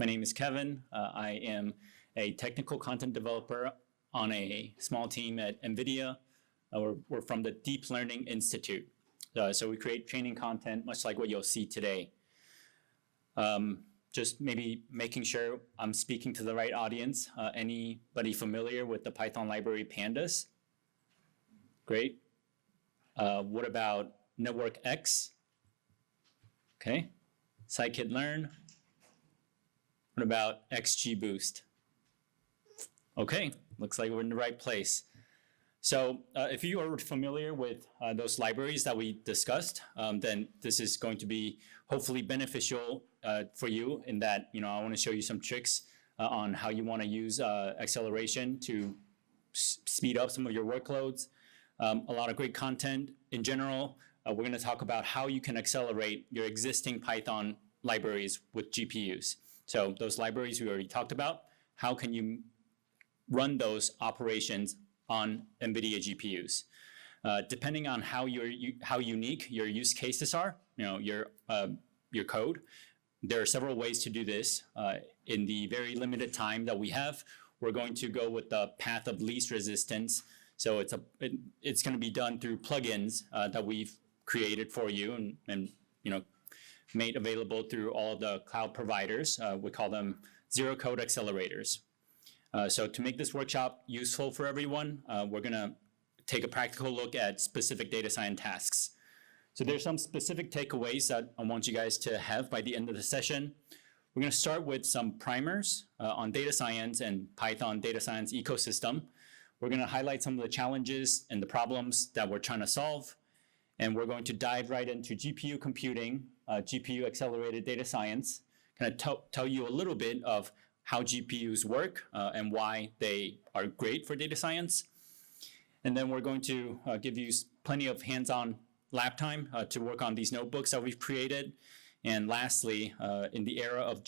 My name is Kevin. I am a technical content developer on a small team at NVIDIA. We're from the Deep Learning Institute. So we create training content, much like what you'll see today. Just maybe making sure I'm speaking to the right audience. Anybody familiar with the Python library pandas? Great. What about Network X? Okay. scikit-learn. What about XGBoost? Okay, looks like we're in the right place. So if you are familiar with those libraries that we discussed, then this is going to be hopefully beneficial for you in that, I want to show you some tricks on how you want to use acceleration to speed up some of your workloads. A lot of great content in general. We're going to talk about how you can accelerate your existing Python libraries with GPUs. So those libraries we already talked about, how can you run those operations on NVIDIA GPUs? Depending on how unique your use cases are, your code, there are several ways to do this. In the very limited time that we have, we're going to go with the path of least resistance. So it's going to be done through plugins that we've created for you and made available through all the cloud providers. We call them zero-code accelerators. So to make this workshop useful for everyone, we're going to take a practical look at specific data science tasks. So there's some specific takeaways that I want you guys to have by the end of the session. We're going to start with some primers on data science and Python data science ecosystem. We're going to highlight some of the challenges and the problems that we're trying to solve. And we're going to dive right into GPU computing, GPU accelerated data science, kind of tell you a little bit of how GPUs work and why they are great for data science. And then we're going to give you plenty of hands-on lab time to work on these notebooks that we've created. And lastly, in the era of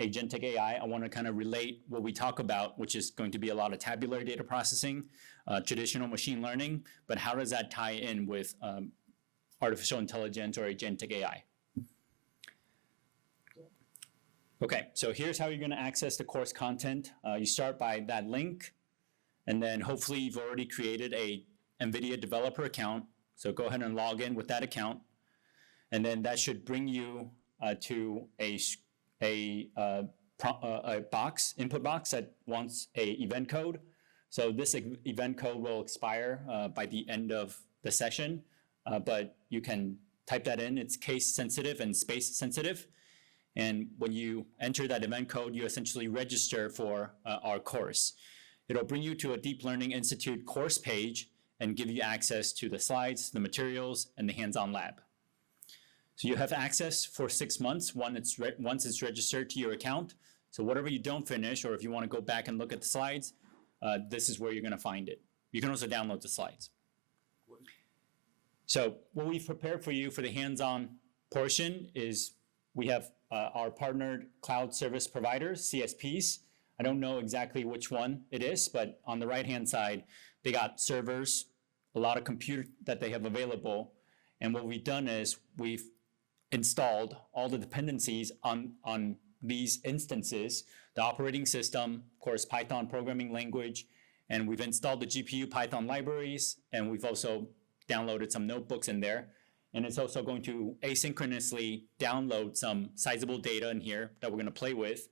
agentic AI, I want to kind of relate what we talk about, which is going to be a lot of tabular data processing, traditional machine learning, but how does that tie in with artificial intelligence or agentic AI? Okay, so here's how you're going to access the course content. You start by that link, and then hopefully you've already created a NVIDIA developer account. So go ahead and log in with that account, and then that should bring you to a input box that wants a event code. So this event code will expire by the end of the session, but you can type that in. It's case sensitive and space sensitive. And when you enter that event code, you essentially register for our course. It'll bring you to a Deep Learning Institute course page and give you access to the slides, the materials, and the hands-on lab. So you have access for 6 months once it's registered to your account. So whatever you don't finish, or if you want to go back and look at the slides, this is where you're going to find it. You can also download the slides. So what we've prepared for you for the hands-on portion is we have our partnered cloud service providers, CSPs. I don't know exactly which one it is, but on the right-hand side, they got servers, a lot of compute that they have available. And what we've done is we've installed all the dependencies on these instances, the operating system, of course, Python programming language, and we've installed the GPU Python libraries, and we've also downloaded some notebooks in there. And it's also going to asynchronously download some sizable data in here that we're going to play with.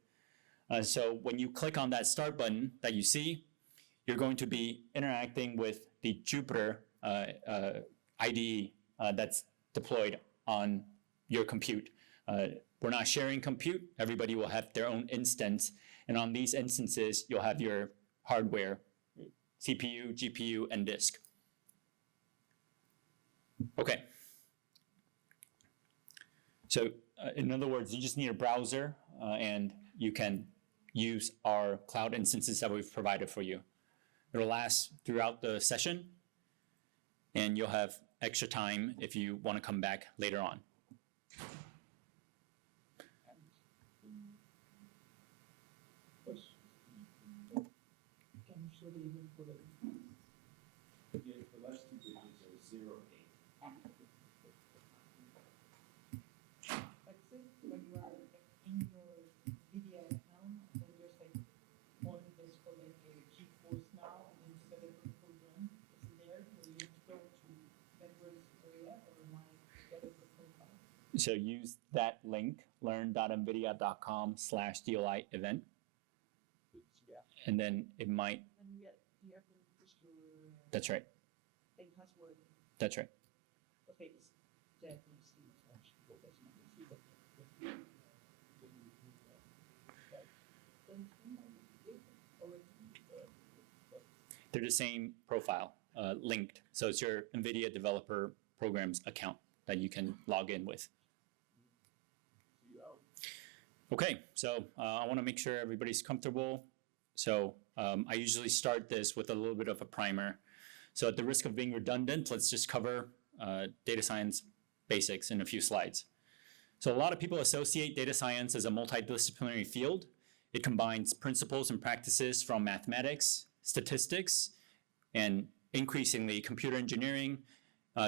So when you click on that start button that you see, you're going to be interacting with the Jupyter IDE that's deployed on your compute. We're not sharing compute. Everybody will have their own instance. And on these instances, you'll have your hardware, CPU, GPU, and disk. Okay. So in other words, you just need a browser and you can use our cloud instances that we've provided for you. It'll last throughout the session, and you'll have extra time if you want to come back later on. Can you show the email for that? Yes, the last two digits are 08. Like say when you are in your video So use that link, learn.nvidia.com/DLI event, Yeah. and then it might, And you have to push your that's right, same password. that's right. Okay, it's that you see. They're the same profile, linked. So it's your NVIDIA Developer Programs account that you can log in with. Okay, so I want to make sure everybody's comfortable. So I usually start this with a little bit of a primer. So at the risk of being redundant, let's just cover data science basics in a few slides. So a lot of people associate data science as a multidisciplinary field. It combines principles and practices from mathematics, statistics, and increasingly computer engineering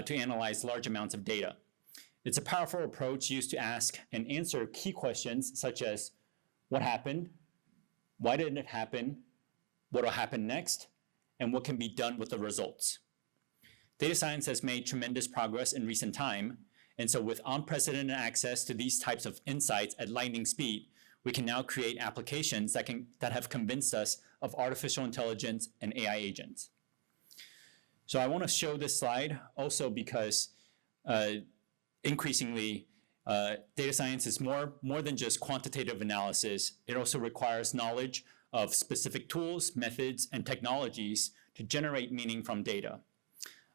to analyze large amounts of data. It's a powerful approach used to ask and answer key questions such as what happened, why did it happen, what will happen next, and what can be done with the results. Data science has made tremendous progress in recent time, and so with unprecedented access to these types of insights at lightning speed, we can now create applications that have convinced us of artificial intelligence and AI agents. So I want to show this slide also because increasingly, data science is more than just quantitative analysis. It also requires knowledge of specific tools, methods, and technologies to generate meaning from data.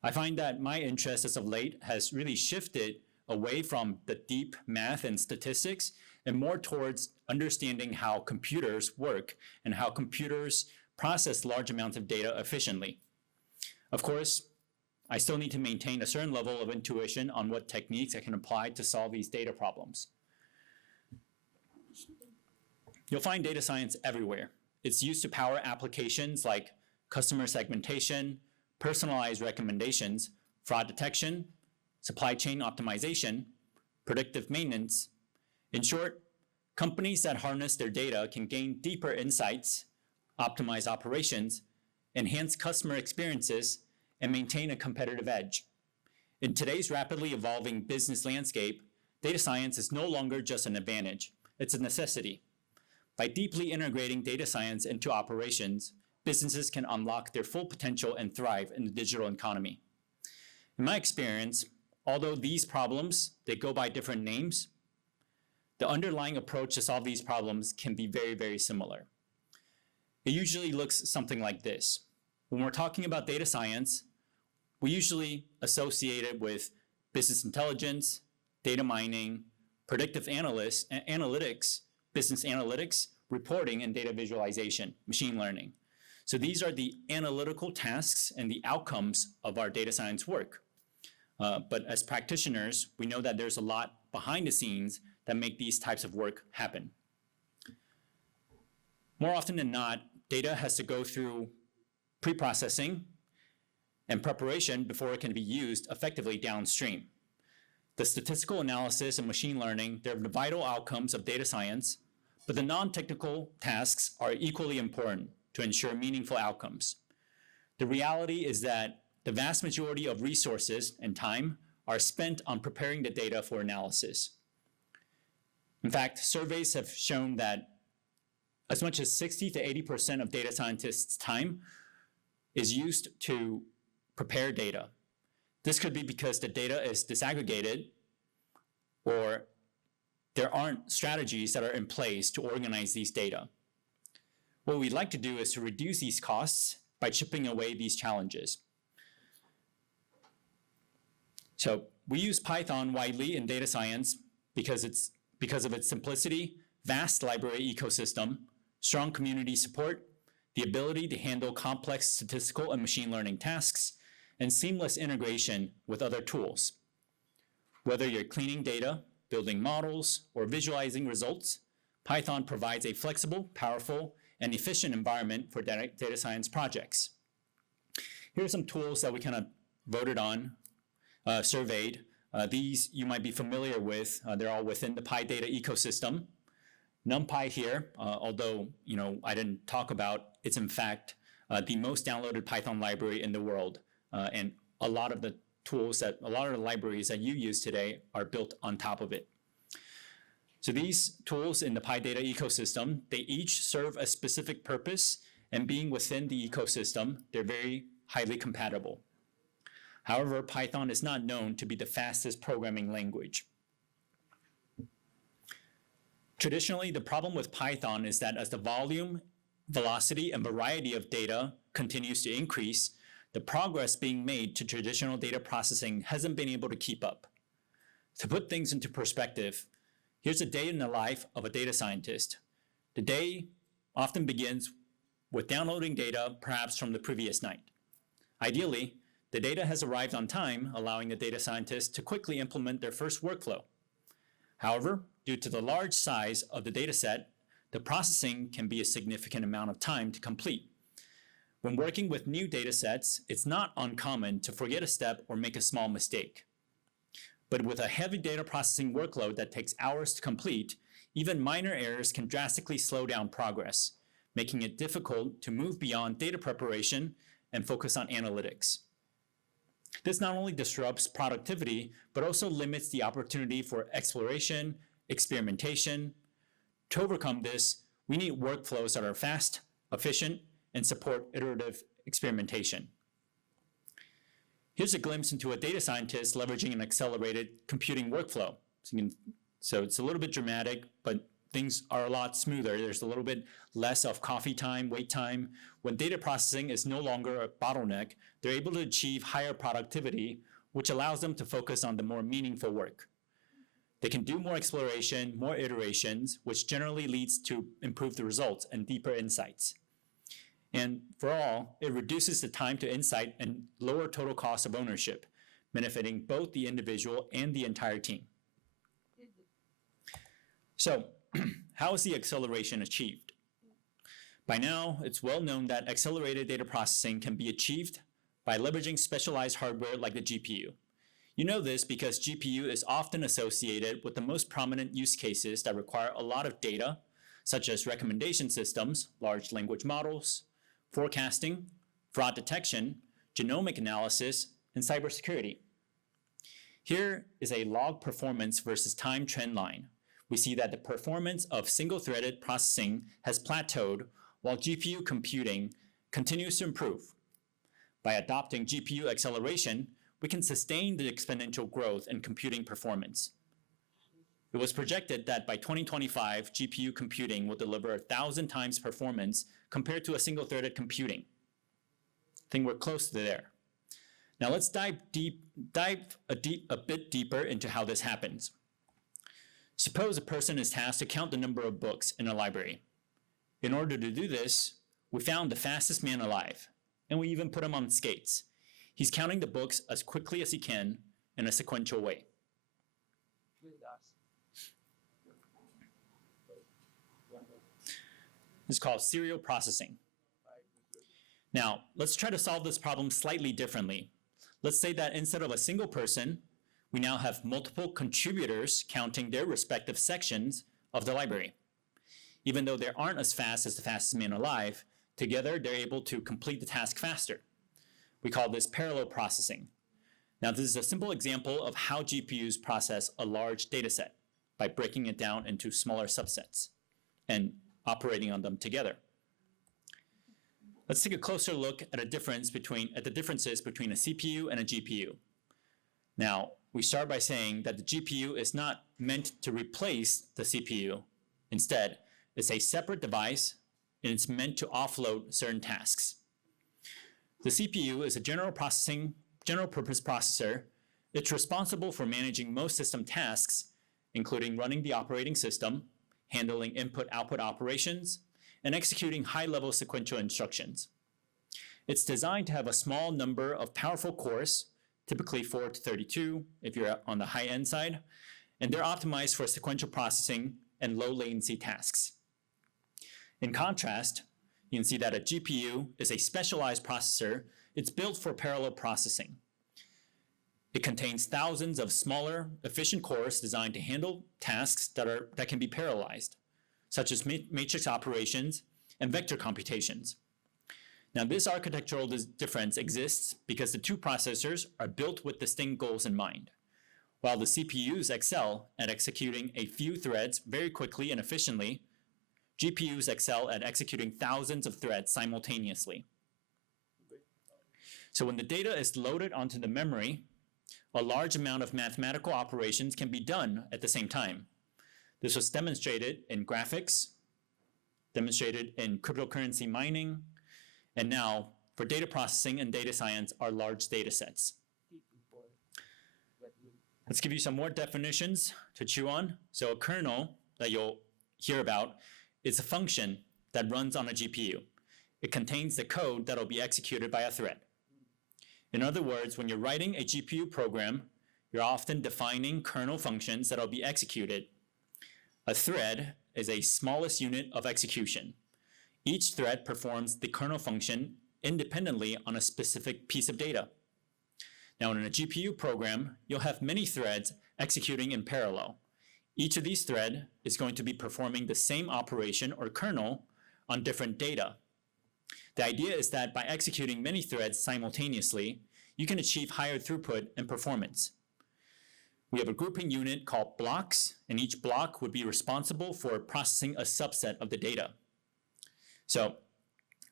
I find that my interest as of late has really shifted away from the deep math and statistics and more towards understanding how computers work and how computers process large amounts of data efficiently. Of course, I still need to maintain a certain level of intuition on what techniques I can apply to solve these data problems. You'll find data science everywhere. It's used to power applications like customer segmentation, personalized recommendations, fraud detection, supply chain optimization, predictive maintenance. In short, companies that harness their data can gain deeper insights, optimize operations, enhance customer experiences, and maintain a competitive edge. In today's rapidly evolving business landscape, data science is no longer just an advantage, it's a necessity. By deeply integrating data science into operations, businesses can unlock their full potential and thrive in the digital economy. In my experience, although these problems, they go by different names, the underlying approach to solve these problems can be very, very similar. It usually looks something like this. When we're talking about data science, we usually associate it with business intelligence, data mining, predictive analytics, business analytics, reporting, and data visualization, machine learning. So these are the analytical tasks and the outcomes of our data science work. But as practitioners, we know that there's a lot behind the scenes that make these types of work happen. More often than not, data has to go through pre-processing and preparation before it can be used effectively downstream. The statistical analysis and machine learning, they're the vital outcomes of data science, but the non-technical tasks are equally important to ensure meaningful outcomes. The reality is that the vast majority of resources and time are spent on preparing the data for analysis. In fact, surveys have shown that as much as 60 to 80% of data scientists' time is used to prepare data. This could be because the data is disaggregated or there aren't strategies that are in place to organize these data. What we'd like to do is to reduce these costs by chipping away these challenges. So we use Python widely in data science because of its simplicity, vast library ecosystem, strong community support, the ability to handle complex statistical and machine learning tasks, and seamless integration with other tools. Whether you're cleaning data, building models, or visualizing results, Python provides a flexible, powerful, and efficient environment for data science projects. Here are some tools that we kind of voted on, surveyed. These you might be familiar with. They're all within the PyData ecosystem. NumPy here, although I didn't talk about, it's in fact the most downloaded Python library in the world. And a lot of the tools that a lot of the libraries that you use today are built on top of it. So these tools in the PyData ecosystem, they each serve a specific purpose, and being within the ecosystem, they're very highly compatible. However, Python is not known to be the fastest programming language. Traditionally, the problem with Python is that as the volume, velocity, and variety of data continues to increase, the progress being made to traditional data processing hasn't been able to keep up. To put things into perspective, here's a day in the life of a data scientist. The day often begins with downloading data, perhaps from the previous night. Ideally, the data has arrived on time, allowing the data scientist to quickly implement their first workflow. However, due to the large size of the dataset, the processing can be a significant amount of time to complete. When working with new datasets, it's not uncommon to forget a step or make a small mistake. But with a heavy data processing workload that takes hours to complete, even minor errors can drastically slow down progress, making it difficult to move beyond data preparation and focus on analytics. This not only disrupts productivity, but also limits the opportunity for exploration, experimentation. To overcome this, we need workflows that are fast, efficient, and support iterative experimentation. Here's a glimpse into a data scientist leveraging an accelerated computing workflow. So it's a little bit dramatic, but things are a lot smoother. There's a little bit less of coffee time, wait time. When data processing is no longer a bottleneck, they're able to achieve higher productivity, which allows them to focus on the more meaningful work. They can do more exploration, more iterations, which generally leads to improved results and deeper insights. And for all, it reduces the time to insight and lower total cost of ownership, benefiting both the individual and the entire team. So, how is the acceleration achieved? By now, it's well known that accelerated data processing can be achieved by leveraging specialized hardware like the GPU. You know this because GPU is often associated with the most prominent use cases that require a lot of data, such as recommendation systems, large language models, forecasting, fraud detection, genomic analysis, and cybersecurity. Here is a log performance versus time trend line. We see that the performance of single-threaded processing has plateaued while GPU computing continues to improve. By adopting GPU acceleration, we can sustain the exponential growth in computing performance. It was projected that by 2025, GPU computing will deliver 1,000 times performance compared to a single-threaded computing. I think we're close to there. Now let's dive a bit deeper into how this happens. Suppose a person is tasked to count the number of books in a library. In order to do this, we found the fastest man alive, and we even put him on skates. He's counting the books as quickly as he can in a sequential way. It's called serial processing. Now, let's try to solve this problem slightly differently. Let's say that instead of a single person, we now have multiple contributors counting their respective sections of the library. Even though they aren't as fast as the fastest man alive, together they're able to complete the task faster. We call this parallel processing. Now, this is a simple example of how GPUs process a large data set by breaking it down into smaller subsets and operating on them together. Let's take a closer look at the differences between a CPU and a GPU. Now, we start by saying that the GPU is not meant to replace the CPU. Instead, it's a separate device, and it's meant to offload certain tasks. The CPU is a general purpose processor. It's responsible for managing most system tasks, including running the operating system, handling input-output operations, and executing high-level sequential instructions. It's designed to have a small number of powerful cores, typically 4 to 32 if you're on the high-end side, and they're optimized for sequential processing and low-latency tasks. In contrast, you can see that a GPU is a specialized processor. It's built for parallel processing. It contains thousands of smaller, efficient cores designed to handle tasks that can be parallelized, such as matrix operations and vector computations. Now, this architectural difference exists because the two processors are built with distinct goals in mind. While the CPUs excel at executing a few threads very quickly and efficiently, GPUs excel at executing thousands of threads simultaneously. So when the data is loaded onto the memory, a large amount of mathematical operations can be done at the same time. This was demonstrated in graphics, demonstrated in cryptocurrency mining, and now for data processing and data science are large data sets. Let's give you some more definitions to chew on. So a kernel that you'll hear about is a function that runs on a GPU. It contains the code that will be executed by a thread. In other words, when you're writing a GPU program, you're often defining kernel functions that will be executed. A thread is a smallest unit of execution. Each thread performs the kernel function independently on a specific piece of data. Now, in a GPU program, you'll have many threads executing in parallel. Each of these threads is going to be performing the same operation or kernel on different data. The idea is that by executing many threads simultaneously, you can achieve higher throughput and performance. We have a grouping unit called blocks, and each block would be responsible for processing a subset of the data. So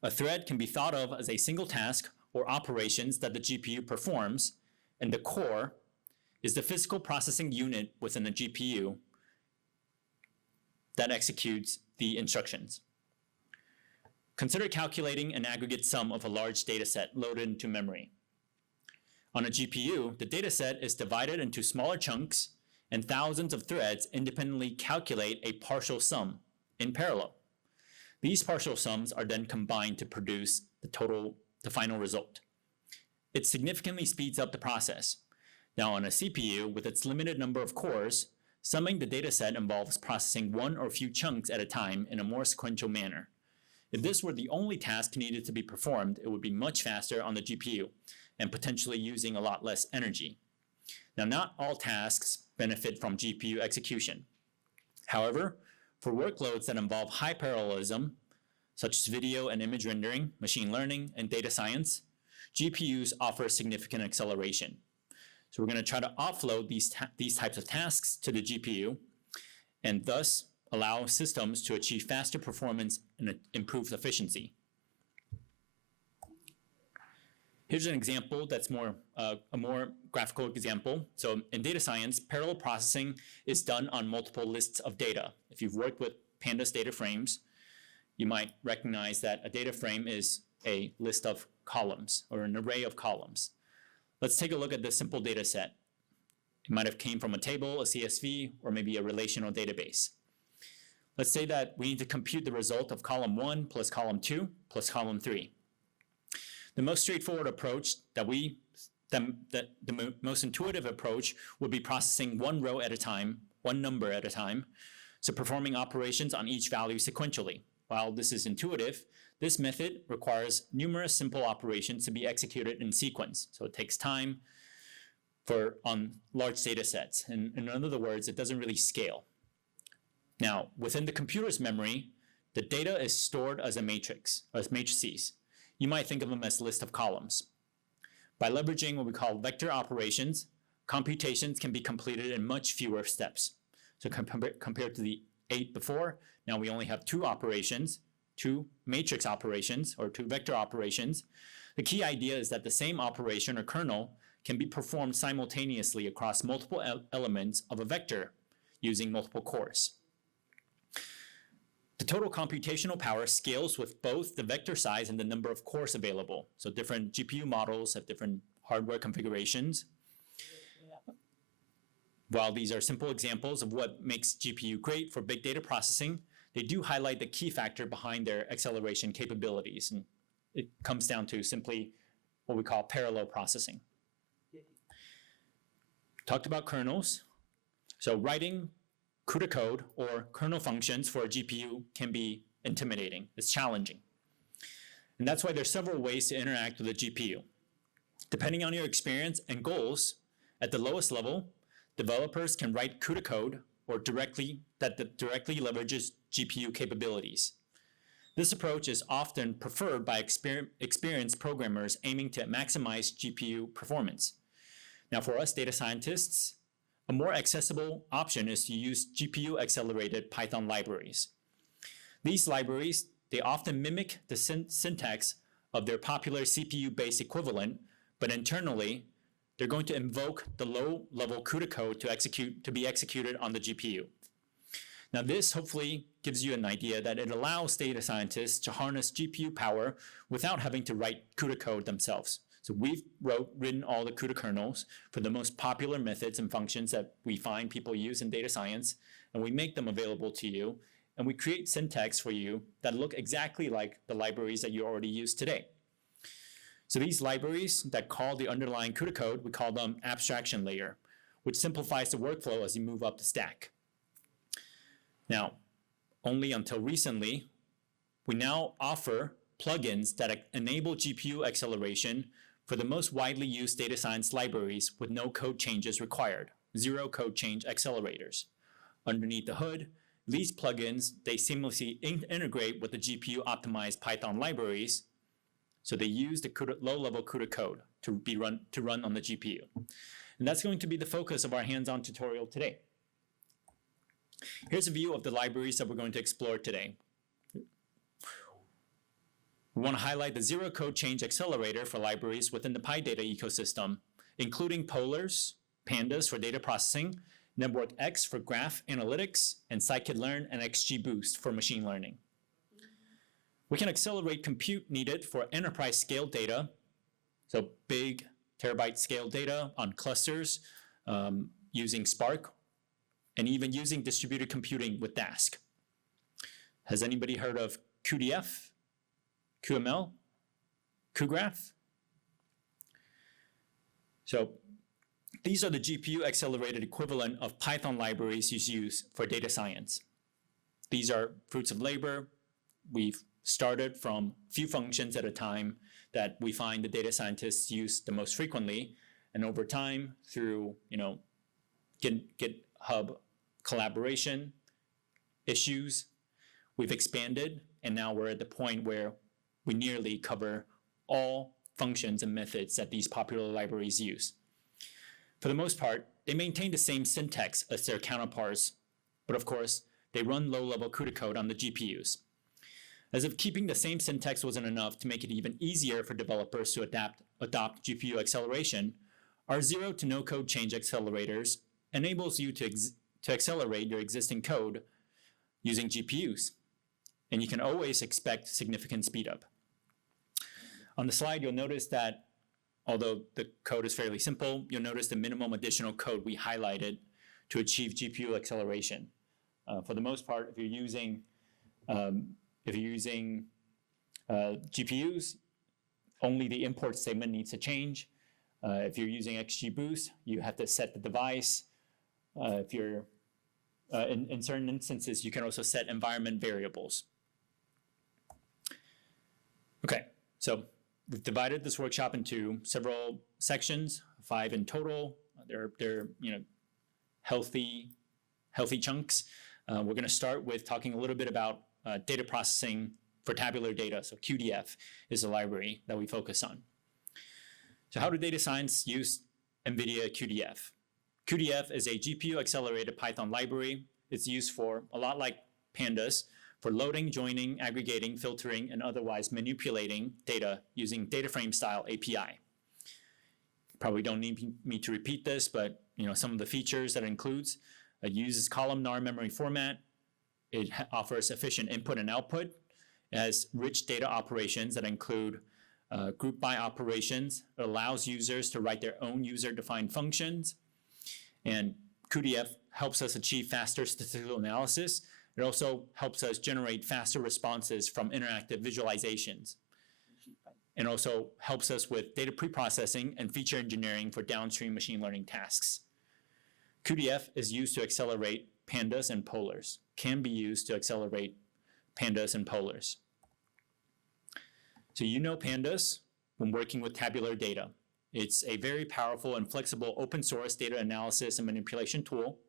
a thread can be thought of as a single task or operations that the GPU performs, and the core is the physical processing unit within the GPU that executes the instructions. Consider calculating an aggregate sum of a large data set loaded into memory. On a GPU, the data set is divided into smaller chunks, and thousands of threads independently calculate a partial sum in parallel. These partial sums are then combined to produce the final result. It significantly speeds up the process. Now, on a CPU, with its limited number of cores, summing the data set involves processing one or few chunks at a time in a more sequential manner. If this were the only task needed to be performed, it would be much faster on the GPU and potentially using a lot less energy. Now, not all tasks benefit from GPU execution. However, for workloads that involve high parallelism, such as video and image rendering, machine learning, and data science, GPUs offer significant acceleration. So we're going to try to offload these types of tasks to the GPU and thus allow systems to achieve faster performance and improved efficiency. Here's an example that's a more graphical example. So in data science, parallel processing is done on multiple lists of data. If you've worked with Pandas data frames, you might recognize that a data frame is a list of columns or an array of columns. Let's take a look at this simple data set. It might have came from a table, a CSV, or maybe a relational database. Let's say that we need to compute the result of column 1 plus column 2 plus column 3. The most straightforward approach the most intuitive approach would be processing one row at a time, one number at a time, so performing operations on each value sequentially. While this is intuitive, this method requires numerous simple operations to be executed in sequence, so it takes time on large data sets. And in other words, it doesn't really scale. Now, within the computer's memory, the data is stored as a matrix, or as matrices. You might think of them as a list of columns. By leveraging what we call vector operations, computations can be completed in much fewer steps. So compared to the 8 before, now we only have 2 operations, 2 matrix operations, or 2 vector operations. The key idea is that the same operation or kernel can be performed simultaneously across multiple elements of a vector using multiple cores. The total computational power scales with both the vector size and the number of cores available. So different GPU models have different hardware configurations. While these are simple examples of what makes GPU great for big data processing, they do highlight the key factor behind their acceleration capabilities. And it comes down to simply what we call parallel processing. Talked about kernels. So writing CUDA code or kernel functions for a GPU can be intimidating. It's challenging. And that's why there's several ways to interact with a GPU. Depending on your experience and goals, at the lowest level, developers can write CUDA code or directly leverages GPU capabilities. This approach is often preferred by experienced programmers aiming to maximize GPU performance. Now, for us data scientists, a more accessible option is to use GPU-accelerated Python libraries. These libraries, they often mimic the syntax of their popular CPU-based equivalent, but internally, they're going to invoke the low-level CUDA code to be executed on the GPU. Now, this hopefully gives you an idea that it allows data scientists to harness GPU power without having to write CUDA code themselves. So we've written all the CUDA kernels for the most popular methods and functions that we find people use in data science, and we make them available to you, and we create syntax for you that look exactly like the libraries that you already use today. So these libraries that call the underlying CUDA code, we call them abstraction layer, which simplifies the workflow as you move up the stack. Now, only until recently, we now offer plugins that enable GPU acceleration for the most widely used data science libraries with no code changes required, zero code change accelerators. Underneath the hood, these plugins, they seamlessly integrate with the GPU optimized Python libraries. So they use the low-level CUDA code to run on the GPU. And that's going to be the focus of our hands-on tutorial today. Here's a view of the libraries that we're going to explore today. We want to highlight the zero code change accelerator for libraries within the PyData ecosystem, including Polars, Pandas for data processing, NetworkX for graph analytics, and scikit-learn and XGBoost for machine learning. We can accelerate compute needed for enterprise scale data, so big terabyte scale data on clusters using Spark, and even using distributed computing with Dask. Has anybody heard of cuDF, cuML, cuGraph? So these are the GPU accelerated equivalent of Python libraries you use for data science. These are fruits of labor. We've started from few functions at a time that we find the data scientists use the most frequently, and over time through GitHub collaboration issues, we've expanded, and now we're at the point where we nearly cover all functions and methods that these popular libraries use. For the most part, they maintain the same syntax as their counterparts, but of course, they run low-level CUDA code on the GPUs. As if keeping the same syntax wasn't enough to make it even easier for developers to adopt GPU acceleration, our zero to no code change accelerators enables you to accelerate your existing code using GPUs. And you can always expect significant speed up. On the slide, you'll notice that although the code is fairly simple, you'll notice the minimum additional code we highlighted to achieve GPU acceleration. For the most part, if you're using GPUs, only the import statement needs to change. If you're using XGBoost, you have to set the device. If you're in certain instances, you can also set environment variables. Okay, so we've divided this workshop into several sections, 5 in total. They're healthy chunks. We're going to start with talking a little bit about data processing for tabular data. So cuDF is a library that we focus on. So how do data science use NVIDIA cuDF? cuDF is a GPU-accelerated Python library. It's used for, a lot like Pandas, for loading, joining, aggregating, filtering, and otherwise manipulating data using data frame style API. Probably don't need me to repeat this, but some of the features that it includes: it uses columnar memory format. It offers efficient input and output. It has rich data operations that include group by operations. It allows users to write their own user-defined functions. And cuDF helps us achieve faster statistical analysis. It also helps us generate faster responses from interactive visualizations. And also helps us with data preprocessing and feature engineering for downstream machine learning tasks. cuDF is used to accelerate Pandas and Polars, can be used to accelerate Pandas and Polars. So Pandas when working with tabular data. It's a very powerful and flexible open source data analysis and manipulation tool.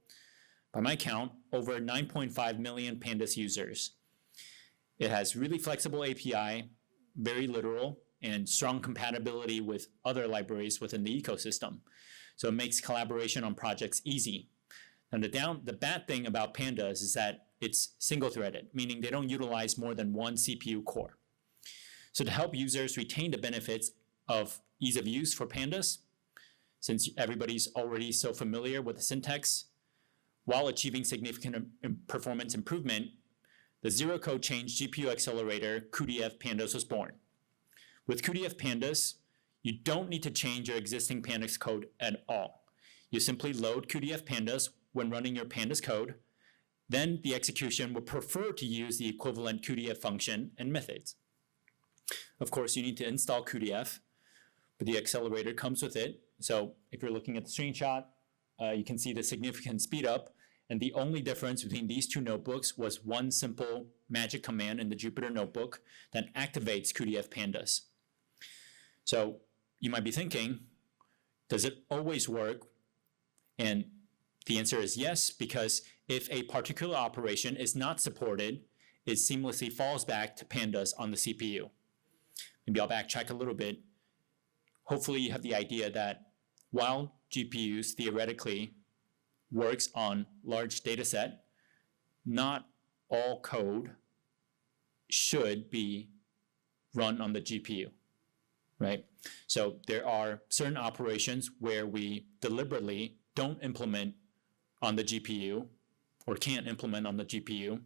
By my count, over 9.5 million Pandas users. It has really flexible API, very literal, and strong compatibility with other libraries within the ecosystem. So it makes collaboration on projects easy. And the bad thing about pandas is that it's single-threaded, meaning they don't utilize more than one CPU core. So to help users retain the benefits of ease of use for pandas, since everybody's already so familiar with the syntax, while achieving significant performance improvement, the zero-code change GPU accelerator cuDF pandas was born. With cuDF pandas, you don't need to change your existing pandas code at all. You simply load cuDF pandas when running your pandas code. Then the execution will prefer to use the equivalent cuDF function and methods. Of course, you need to install cuDF, but the accelerator comes with it. So if you're looking at the screenshot, you can see the significant speed up. And the only difference between these two notebooks was one simple magic command in the Jupyter notebook that activates cuDF pandas. So you might be thinking, does it always work? And the answer is yes, because if a particular operation is not supported, it seamlessly falls back to pandas on the CPU. Maybe I'll backtrack a little bit. Hopefully you have the idea that while GPUs theoretically works on large data set, not all code should be run on the GPU, right? So there are certain operations where we deliberately don't implement on the GPU or can't implement on the GPU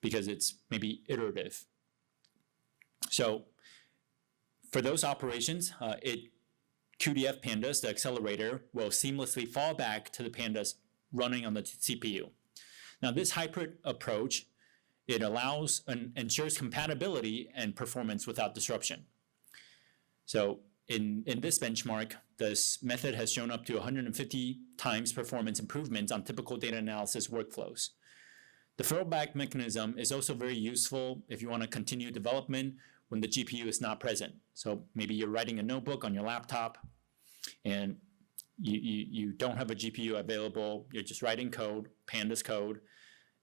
because it's maybe iterative. So for those operations, cuDF pandas, the accelerator, will seamlessly fall back to the pandas running on the CPU. Now this hybrid approach, it allows and ensures compatibility and performance without disruption. So in this benchmark, this method has shown up to 150 times performance improvements on typical data analysis workflows. The fallback mechanism is also very useful if you want to continue development when the GPU is not present. So maybe you're writing a notebook on your laptop and you don't have a GPU available, you're just writing code, pandas code,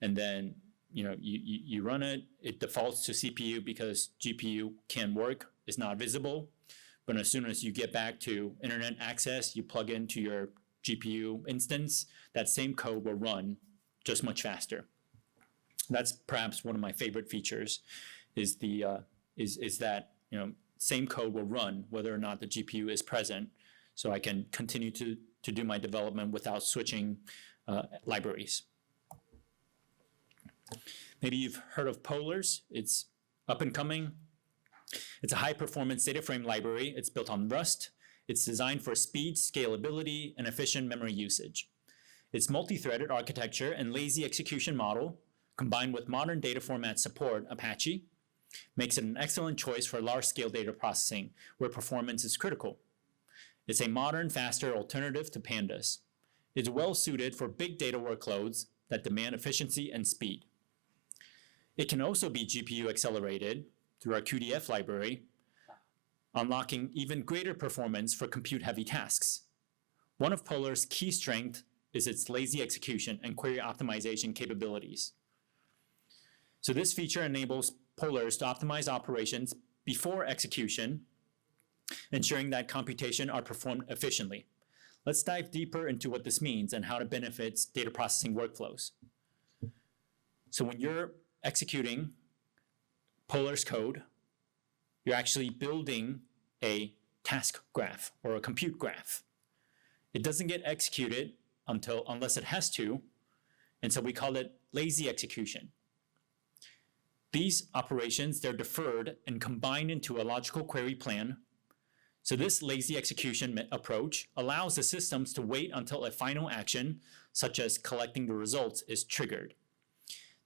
and then you run it, it defaults to CPU because GPU can work, it's not visible. But as soon as you get back to internet access, you plug into your GPU instance, that same code will run just much faster. That's perhaps one of my favorite features is that same code will run whether or not the GPU is present, so I can continue to do my development without switching libraries. Maybe you've heard of Polars. It's up and coming. It's a high-performance data frame library. It's built on Rust. It's designed for speed, scalability, and efficient memory usage. Its multi-threaded architecture and lazy execution model, combined with modern data format support, Apache, makes it an excellent choice for large-scale data processing where performance is critical. It's a modern, faster alternative to pandas. It's well-suited for big data workloads that demand efficiency and speed. It can also be GPU accelerated through our cuDF library, unlocking even greater performance for compute-heavy tasks. One of Polar's key strengths is its lazy execution and query optimization capabilities. So this feature enables Polars to optimize operations before execution, ensuring that computation are performed efficiently. Let's dive deeper into what this means and how it benefits data processing workflows. So when you're executing Polar's code, you're actually building a task graph or a compute graph. It doesn't get executed unless it has to, and so we call it lazy execution. These operations, they're deferred and combined into a logical query plan. So this lazy execution approach allows the systems to wait until a final action, such as collecting the results, is triggered.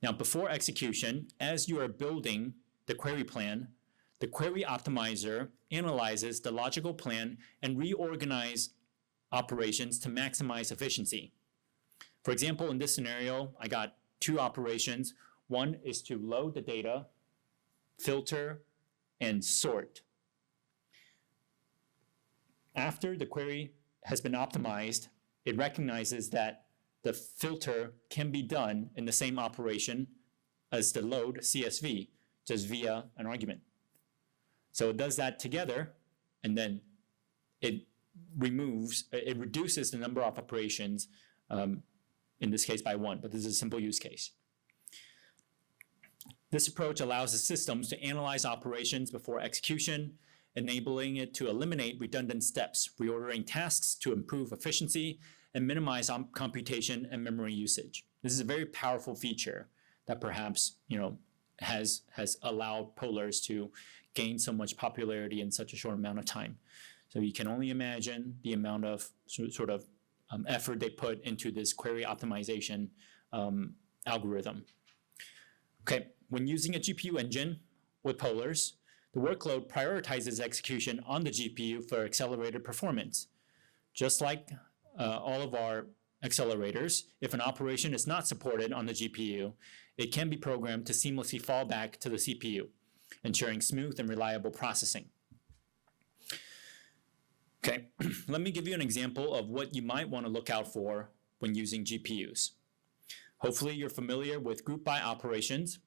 Now, before execution, as you are building the query plan, the query optimizer analyzes the logical plan and reorganize operations to maximize efficiency. For example, in this scenario, I got two operations. One is to load the data, filter, and sort. After the query has been optimized, it recognizes that the filter can be done in the same operation as the load CSV, just via an argument. So it does that together, and then it reduces the number of operations, in this case by 1, but this is a simple use case. This approach allows the systems to analyze operations before execution, enabling it to eliminate redundant steps, reordering tasks to improve efficiency, and minimize computation and memory usage. This is a very powerful feature that perhaps has allowed Polars to gain so much popularity in such a short amount of time. So you can only imagine the amount of sort of effort they put into this query optimization algorithm. Okay, when using a GPU engine with Polars, the workload prioritizes execution on the GPU for accelerated performance. Just like all of our accelerators, if an operation is not supported on the GPU, it can be programmed to seamlessly fall back to the CPU, ensuring smooth and reliable processing. Okay, let me give you an example of what you might want to look out for when using GPUs. Hopefully you're familiar with group by operations.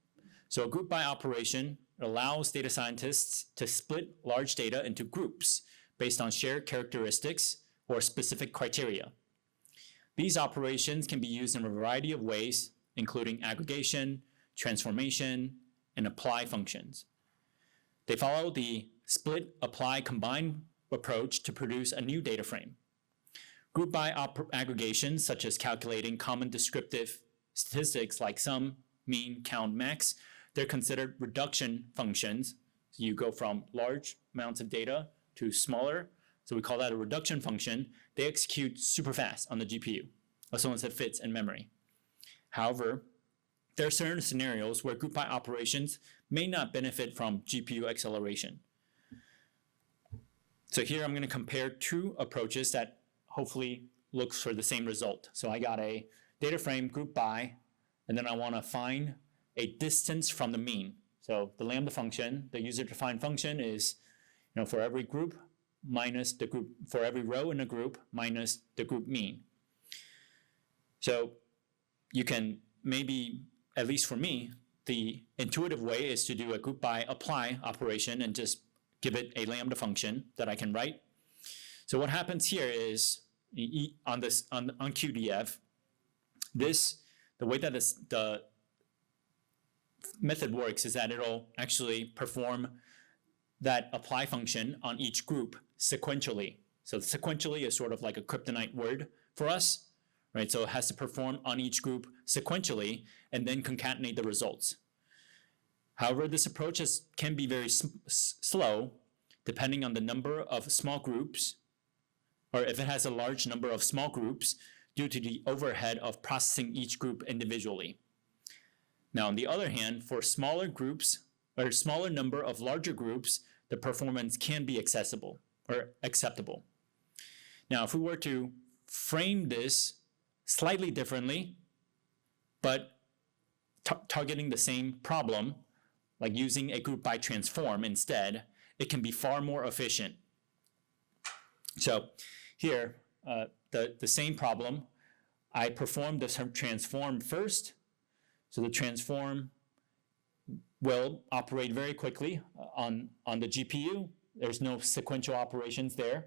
So a group by operation allows data scientists to split large data into groups based on shared characteristics or specific criteria. These operations can be used in a variety of ways, including aggregation, transformation, and apply functions. They follow the split, apply, combine approach to produce a new data frame. Group by aggregations, such as calculating common descriptive statistics like sum, mean, count, max, they're considered reduction functions. So you go from large amounts of data to smaller. So we call that a reduction function. They execute super fast on the GPU, as long as it fits in memory. However, there are certain scenarios where group by operations may not benefit from GPU acceleration. So here I'm going to compare two approaches that hopefully looks for the same result. So I got a data frame group by, and then I want to find a distance from the mean. So the lambda function, the user-defined function is, for every group minus the group, for every row in a group minus the group mean. So you can maybe, at least for me, the intuitive way is to do a group by apply operation and just give it a lambda function that I can write. So what happens here is on cuDF, the way that the method works is that it'll actually perform that apply function on each group sequentially. So sequentially is sort of like a kryptonite word for us, right? So it has to perform on each group sequentially and then concatenate the results. However, this approach can be very slow depending on the number of small groups, or if it has a large number of small groups due to the overhead of processing each group individually. Now, on the other hand, for smaller groups or smaller number of larger groups, the performance can be acceptable. Now, if we were to frame this slightly differently, but targeting the same problem, like using a group by transform instead, it can be far more efficient. So here, the same problem, I perform the transform first. So the transform will operate very quickly on the GPU. There's no sequential operations there.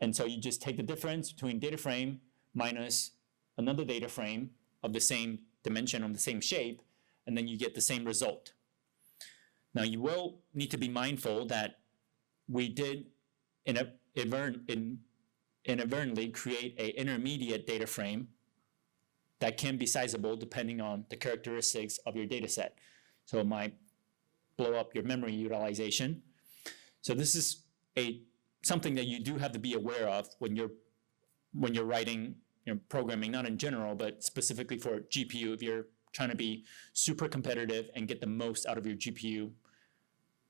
And so you just take the difference between data frame minus another data frame of the same dimension, of the same shape, and then you get the same result. Now you will need to be mindful that we did inadvertently create an intermediate data frame that can be sizable depending on the characteristics of your data set. So it might blow up your memory utilization. So this is something that you do have to be aware of when you're writing programming, not in general, but specifically for GPU, if you're trying to be super competitive and get the most out of your GPU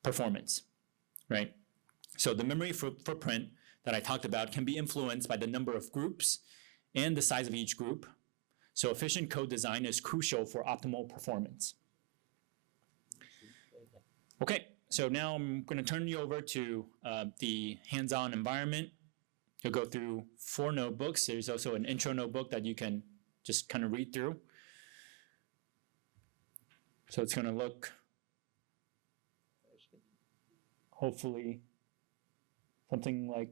performance, right? So the memory footprint that I talked about can be influenced by the number of groups and the size of each group. So efficient code design is crucial for optimal performance. Okay, so now I'm going to turn you over to the hands-on environment. You'll go through 4 notebooks. There's also an intro notebook that you can just kind of read through. So it's going to look hopefully something like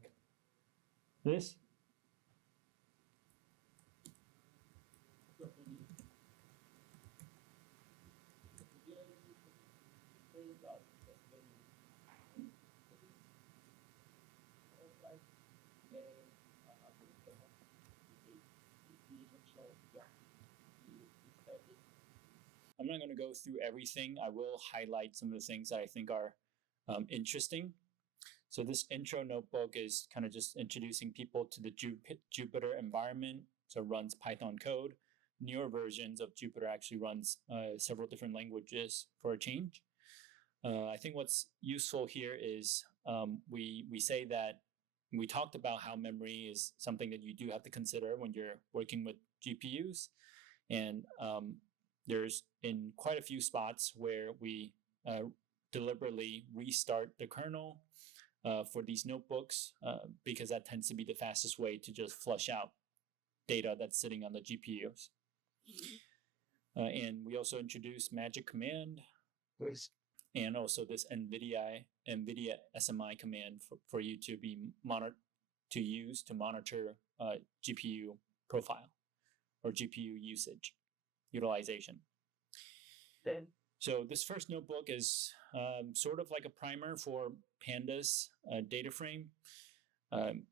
this. I'm not going to go through everything. I will highlight some of the things that I think are interesting. So this intro notebook is kind of just introducing people to the Jupyter environment. So it runs Python code. Newer versions of Jupyter actually runs several different languages for a change. I think what's useful here is we say that we talked about how memory is something that you do have to consider when you're working with GPUs. And there's in quite a few spots where we deliberately restart the kernel for these notebooks because that tends to be the fastest way to just flush out data that's sitting on the GPUs. And we also introduced magic command and also this NVIDIA SMI command for you to be use to monitor GPU profile or GPU utilization. So this first notebook is sort of like a primer for Pandas data frame.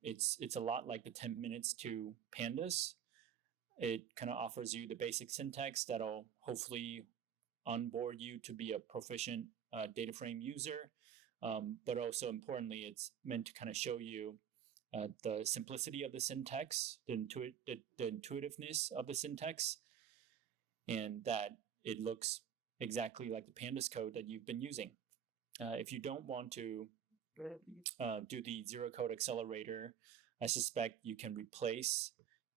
It's a lot like the 10 minutes to Pandas. It kind of offers you the basic syntax that'll hopefully onboard you to be a proficient data frame user. But also importantly, it's meant to kind of show you the simplicity of the syntax, the intuitiveness of the syntax, and that it looks exactly like the Pandas code that you've been using. If you don't want to do the zero code accelerator, I suspect you can replace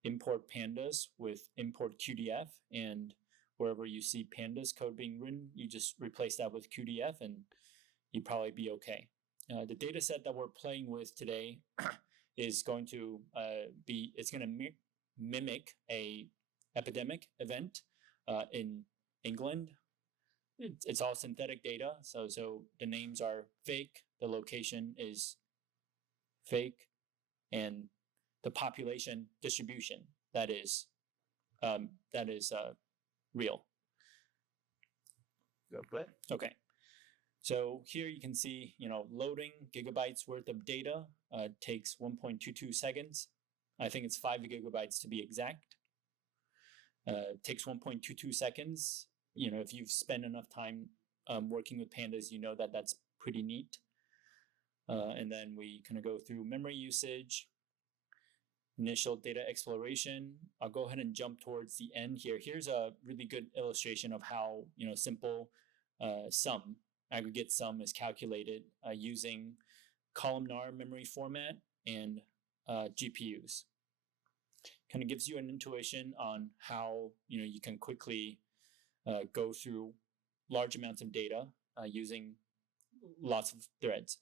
import Pandas with import cuDF, and wherever you see Pandas code being written, you just replace that with cuDF and you'd probably be okay. The data set that we're playing with today is going to mimic a epidemic event in England. It's all synthetic data, so the names are fake, the location is fake, and the population distribution that is real. Okay, so here you can see, loading gigabytes worth of data takes 1.22 seconds. I think it's 5 gigabytes to be exact. Takes 1.22 seconds. If you've spent enough time working with Pandas, you know that that's pretty neat. And then we kind of go through memory usage, initial data exploration. I'll go ahead and jump towards the end here. Here's a really good illustration of how simple aggregate sum is calculated using columnar memory format and GPUs. Kind of gives you an intuition on how you can quickly go through large amounts of data using lots of threads.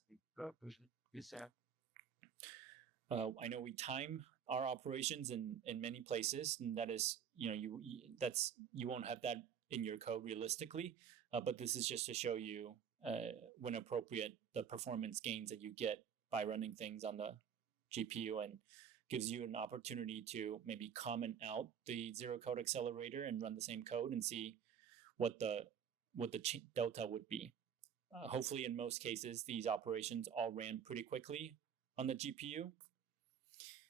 I know we time our operations in many places, and that is you won't have that in your code realistically, but this is just to show you when appropriate the performance gains that you get by running things on the GPU, and gives you an opportunity to maybe comment out the zero code accelerator and run the same code and see what the delta would be. Hopefully, in most cases, these operations all ran pretty quickly on the GPU.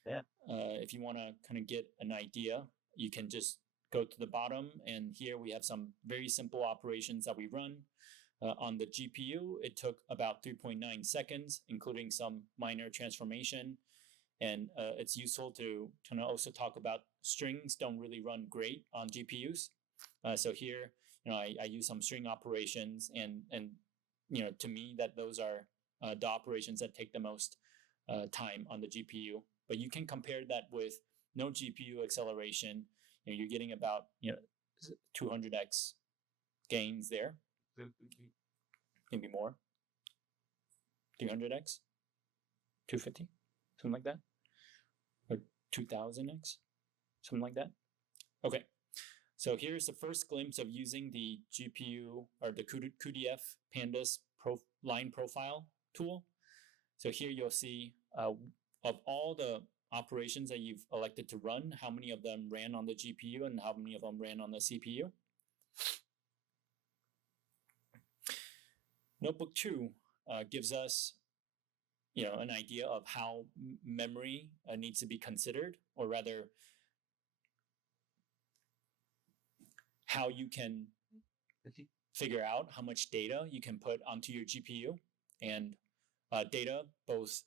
Yeah. If you want to kind of get an idea, you can just go to the bottom, and here we have some very simple operations that we run on the GPU. It took about 3.9 seconds, including some minor transformation. And it's useful to kind of also talk about strings don't really run great on GPUs. So here, I use some string operations, and to me that those are the operations that take the most time on the GPU. But you can compare that with no GPU acceleration. You're getting about 200x gains there, maybe more, 300x, 250, something like that, or 2000x, something like that. Okay, so here's the first glimpse of using the GPU or the cuDF Pandas line profile tool. So here you'll see of all the operations that you've elected to run, how many of them ran on the GPU and how many of them ran on the CPU. Notebook 2 gives us an idea of how memory needs to be considered, or rather, how you can figure out how much data you can put onto your GPU, and data both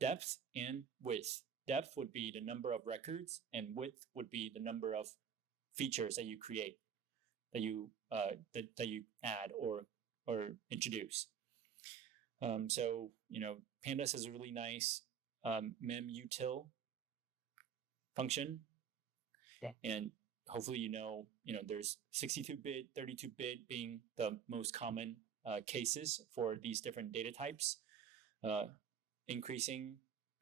depth and width. Depth would be the number of records, and width would be the number of features that you create, that you add or introduce. So Pandas has a really nice memutil function, and hopefully there's 62-bit, 32-bit being the most common cases for these different data types. Increasing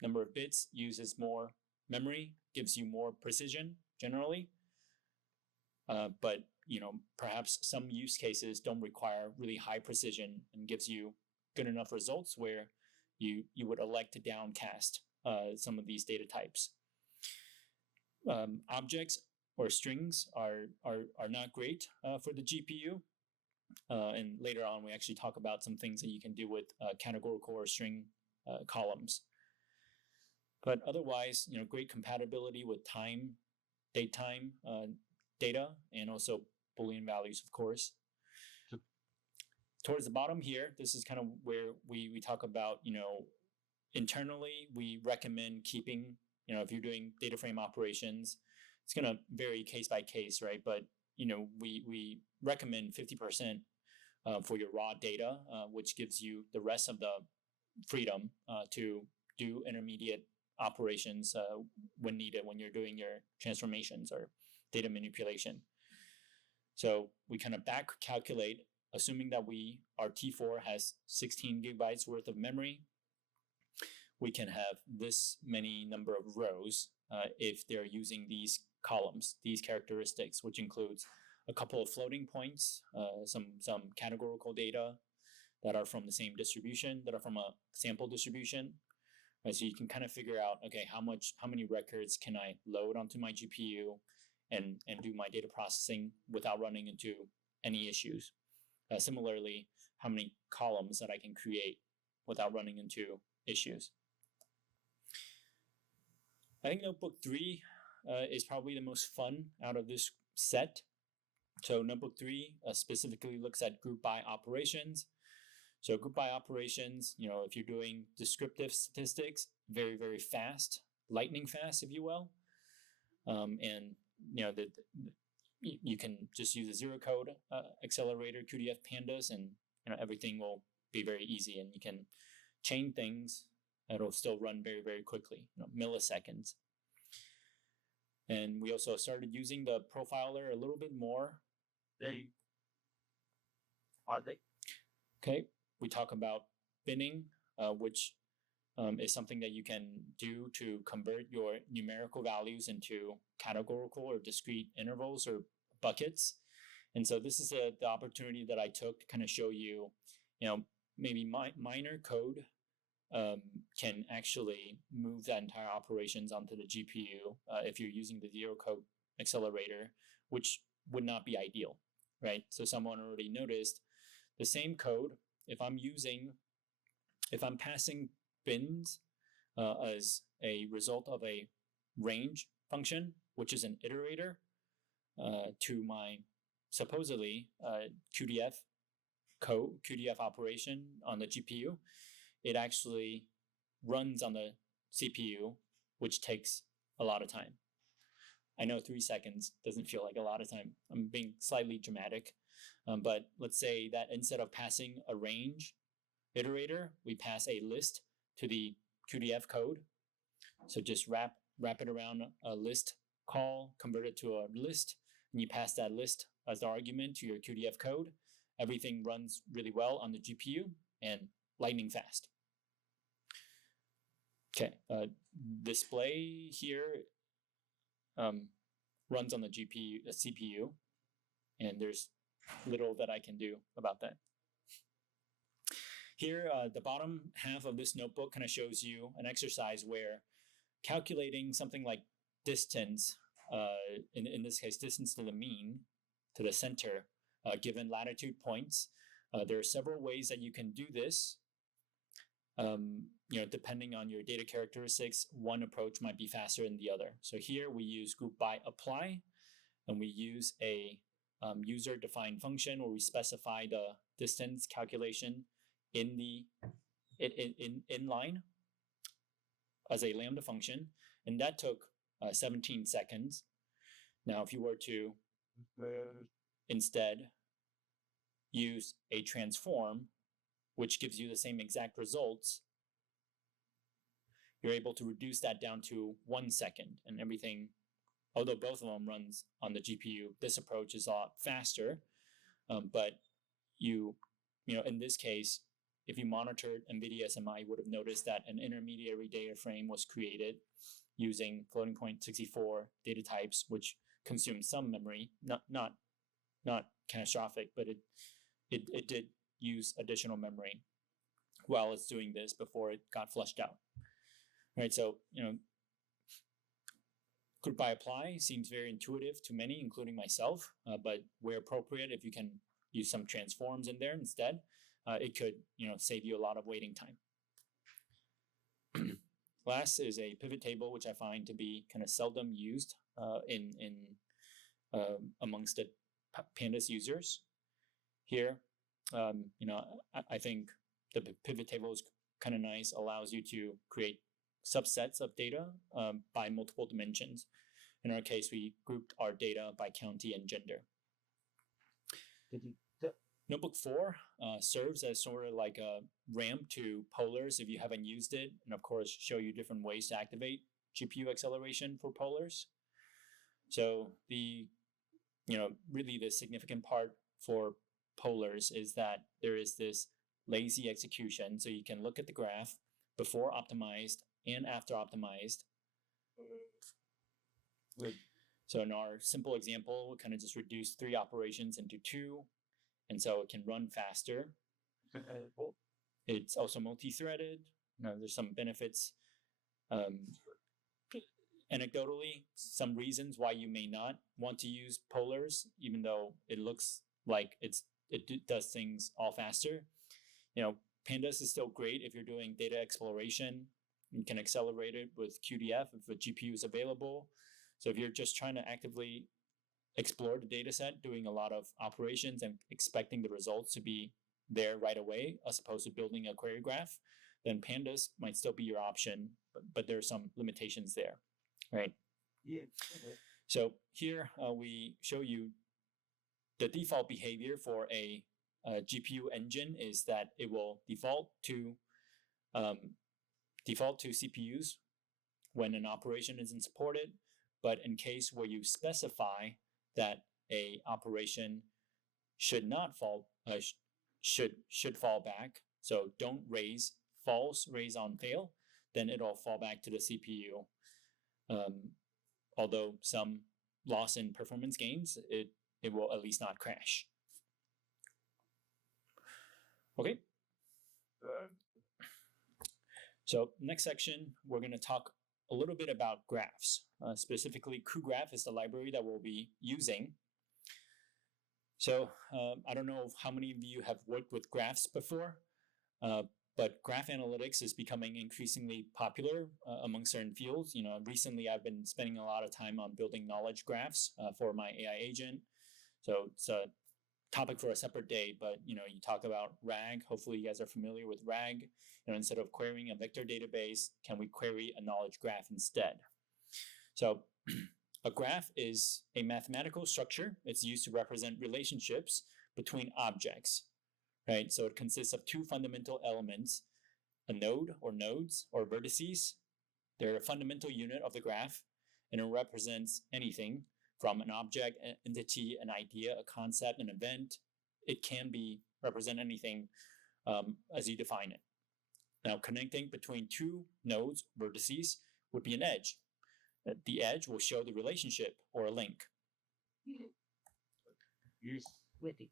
number of bits uses more memory, gives you more precision generally. But perhaps some use cases don't require really high precision and gives you good enough results where you would elect to downcast some of these data types. Objects or strings are not great for the GPU. And later on, we actually talk about some things that you can do with categorical or string columns. But otherwise, great compatibility with time, date time data, and also Boolean values, of course. Towards the bottom here, this is kind of where we talk about, internally, we recommend keeping, if you're doing data frame operations, it's going to vary case by case, right? But, we recommend 50% for your raw data, which gives you the rest of the freedom to do intermediate operations when needed, when you're doing your transformations or data manipulation. So we kind of back calculate, assuming that our T4 has 16 gigabytes worth of memory, we can have this many number of rows if they're using these columns, these characteristics, which includes a couple of floating points, some categorical data that are from the same distribution, that are from a sample distribution. Right? So you can kind of figure out, okay, how many records can I load onto my GPU and do my data processing without running into any issues. Similarly, how many columns that I can create without running into issues. I think Notebook 3 is probably the most fun out of this set. So Notebook 3 specifically looks at group by operations. So group by operations, if you're doing descriptive statistics, very, very fast, lightning fast, if you will. And you can just use a zero code accelerator, cuDF pandas, and everything will be very easy, and you can chain things that'll still run very, very quickly, milliseconds. And we also started using the profiler a little bit more. Okay, we talk about binning, which is something that you can do to convert your numerical values into categorical or discrete intervals or buckets. And so this is the opportunity that I took to kind of show you, maybe minor code can actually move that entire operations onto the GPU if you're using the zero code accelerator, which would not be ideal, right? So someone already noticed the same code, if I'm passing bins as a result of a range function, which is an iterator, to my supposedly cuDF code, cuDF operation on the GPU, it actually runs on the CPU, which takes a lot of time. I know 3 seconds doesn't feel like a lot of time. I'm being slightly dramatic, but let's say that instead of passing a range iterator, we pass a list to the cuDF code. So just wrap it around a list call, convert it to a list, and you pass that list as the argument to your cuDF code. Everything runs really well on the GPU and lightning fast. Okay, display here runs on the CPU, and there's little that I can do about that. Here, the bottom half of this notebook kind of shows you an exercise where calculating something like distance, in this case, distance to the mean, to the center, given latitude points. There are several ways that you can do this. Depending on your data characteristics, one approach might be faster than the other. So here we use group by apply, and we use a user-defined function where we specify the distance calculation in the inline as a lambda function, and that took 17 seconds. Now, if you were to instead use a transform, which gives you the same exact results, you're able to reduce that down to 1 second, and everything, although both of them runs on the GPU, this approach is a lot faster. But in this case, if you monitored NVIDIA SMI, you would have noticed that an intermediary data frame was created using floating point 64 data types, which consumed some memory, not catastrophic, but it did use additional memory while it's doing this before it got flushed out. Right, so group by apply seems very intuitive to many, including myself, but where appropriate, if you can use some transforms in there instead, it could save you a lot of waiting time. Last is a pivot table, which I find to be kind of seldom used amongst the Pandas users. Here, I think the pivot table is kind of nice, allows you to create subsets of data by multiple dimensions. In our case, we grouped our data by county and gender. Notebook 4 serves as sort of like a ramp to polars if you haven't used it, and of course show you different ways to activate GPU acceleration for polars. So really the significant part for polars is that there is this lazy execution, so you can look at the graph before optimized and after optimized. So in our simple example, we kind of just reduce 3 operations into 2, and so it can run faster. It's also multi-threaded. There's some benefits. Anecdotally, some reasons why you may not want to use polars, even though it looks like it does things all faster. Pandas is still great if you're doing data exploration. You can accelerate it with cuDF if the GPU is available. So if you're just trying to actively explore the data set, doing a lot of operations and expecting the results to be there right away, as opposed to building a query graph, then Pandas might still be your option, but there are some limitations there, right? Yeah. So here we show you the default behavior for a GPU engine is that it will default to CPUs when an operation isn't supported, but in case where you specify that a operation should not fall, should fall back, so don't raise false, raise on fail, then it'll fall back to the CPU. Although some loss in performance gains, it will at least not crash. Okay. So next section, we're going to talk a little bit about graphs. Specifically, cuGraph is the library that we'll be using. So I don't know how many of you have worked with graphs before, but graph analytics is becoming increasingly popular among certain fields. Recently I've been spending a lot of time on building knowledge graphs for my AI agent. So it's a topic for a separate day, but you talk about RAG. Hopefully you guys are familiar with RAG. Instead of querying a vector database, can we query a knowledge graph instead? So a graph is a mathematical structure. It's used to represent relationships between objects, right? So it consists of 2 fundamental elements, a node or nodes or vertices. They're a fundamental unit of the graph, and it represents anything from an object, an entity, an idea, a concept, an event. It can represent anything as you define it. Now, connecting between 2 nodes, vertices, would be an edge. The edge will show the relationship or a link. Yes, waiting.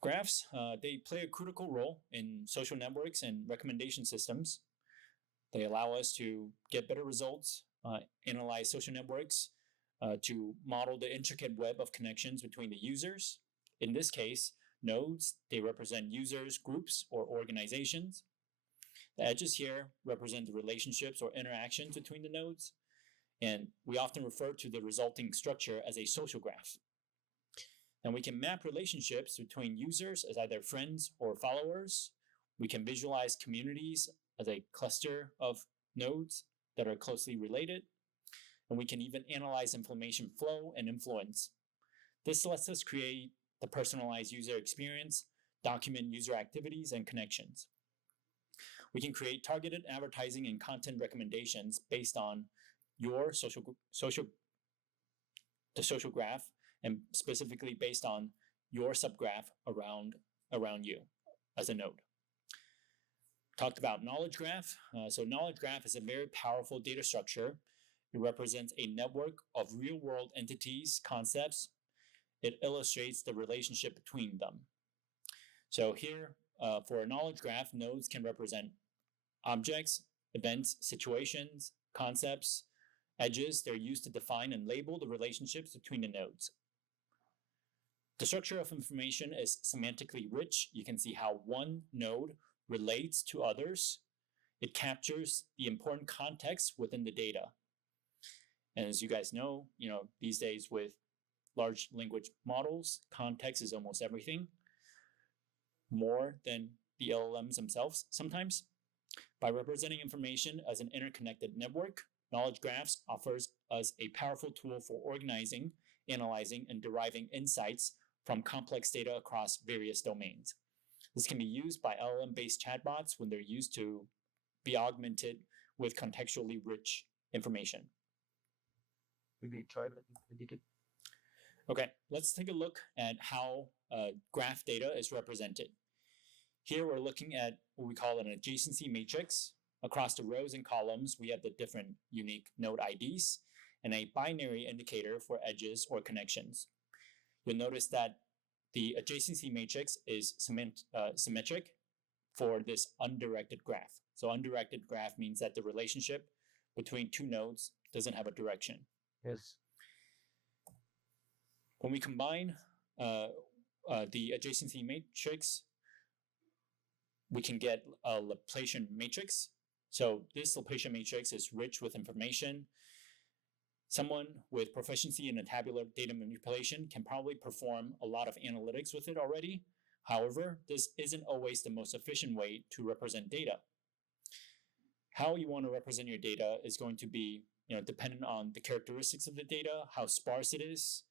Graphs, they play a critical role in social networks and recommendation systems. They allow us to get better results, analyze social networks, to model the intricate web of connections between the users. In this case, nodes, they represent users, groups, or organizations. The edges here represent the relationships or interactions between the nodes, and we often refer to the resulting structure as a social graph. And we can map relationships between users as either friends or followers. We can visualize communities as a cluster of nodes that are closely related. And we can even analyze information flow and influence. This lets us create the personalized user experience, document user activities and connections. We can create targeted advertising and content recommendations based on your social graph, and specifically based on your subgraph around you as a node. Talked about knowledge graph. So knowledge graph is a very powerful data structure. It represents a network of real-world entities, concepts. It illustrates the relationship between them. So here, for a knowledge graph, nodes can represent objects, events, situations, concepts. Edges, they're used to define and label the relationships between the nodes. The structure of information is semantically rich. You can see how one node relates to others. It captures the important context within the data. And as you guys know, these days with large language models, context is almost everything, more than the LLMs themselves sometimes. By representing information as an interconnected network, knowledge graphs offers us a powerful tool for organizing, analyzing, and deriving insights from complex data across various domains. This can be used by LLM-based chatbots when they're used to be augmented with contextually rich information. Maybe try it. Okay, let's take a look at how graph data is represented. Here we're looking at what we call an adjacency matrix. Across the rows and columns, we have the different unique node IDs and a binary indicator for edges or connections. You'll notice that the adjacency matrix is symmetric for this undirected graph. So undirected graph means that the relationship between two nodes doesn't have a direction. Yes. When we combine the adjacency matrix, we can get a Laplacian matrix. So this Laplacian matrix is rich with information. Someone with proficiency in a tabular data manipulation can probably perform a lot of analytics with it already. However, this isn't always the most efficient way to represent data. How you want to represent your data is going to be dependent on the characteristics of the data, how sparse it is.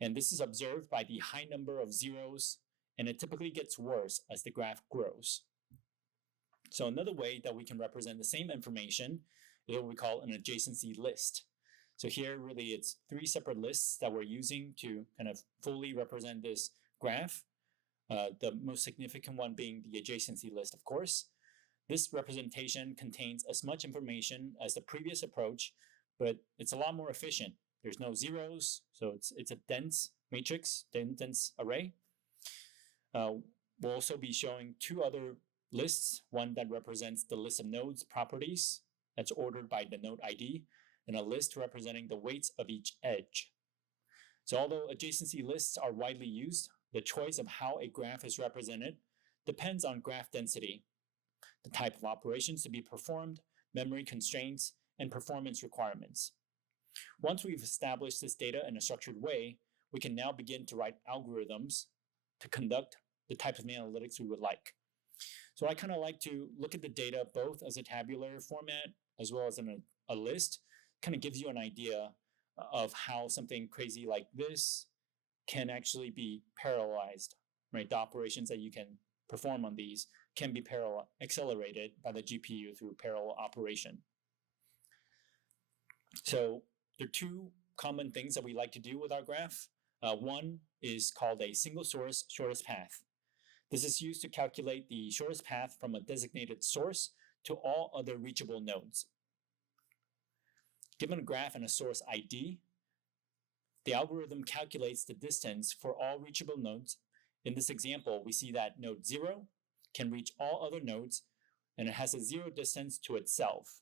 And this is observed by the high number of zeros, and it typically gets worse as the graph grows. So another way that we can represent the same information is what we call an adjacency list. So here, really, it's three separate lists that we're using to kind of fully represent this graph. The most significant one being the adjacency list, of course. This representation contains as much information as the previous approach, but it's a lot more efficient. There's no zeros, so it's a dense matrix, dense array. We'll also be showing two other lists, one that represents the list of nodes properties that's ordered by the node ID, and a list representing the weights of each edge. So although adjacency lists are widely used, the choice of how a graph is represented depends on graph density, the type of operations to be performed, memory constraints, and performance requirements. Once we've established this data in a structured way, we can now begin to write algorithms to conduct the type of analytics we would like. So I kind of like to look at the data both as a tabular format as well as in a list. Kind of gives you an idea of how something crazy like this can actually be parallelized, right? The operations that you can perform on these can be accelerated by the GPU through parallel operation. So there are two common things that we like to do with our graph. One is called a single source shortest path. This is used to calculate the shortest path from a designated source to all other reachable nodes. Given a graph and a source ID, the algorithm calculates the distance for all reachable nodes in this example, we see that node 0 can reach all other nodes, and it has a 0 distance to itself.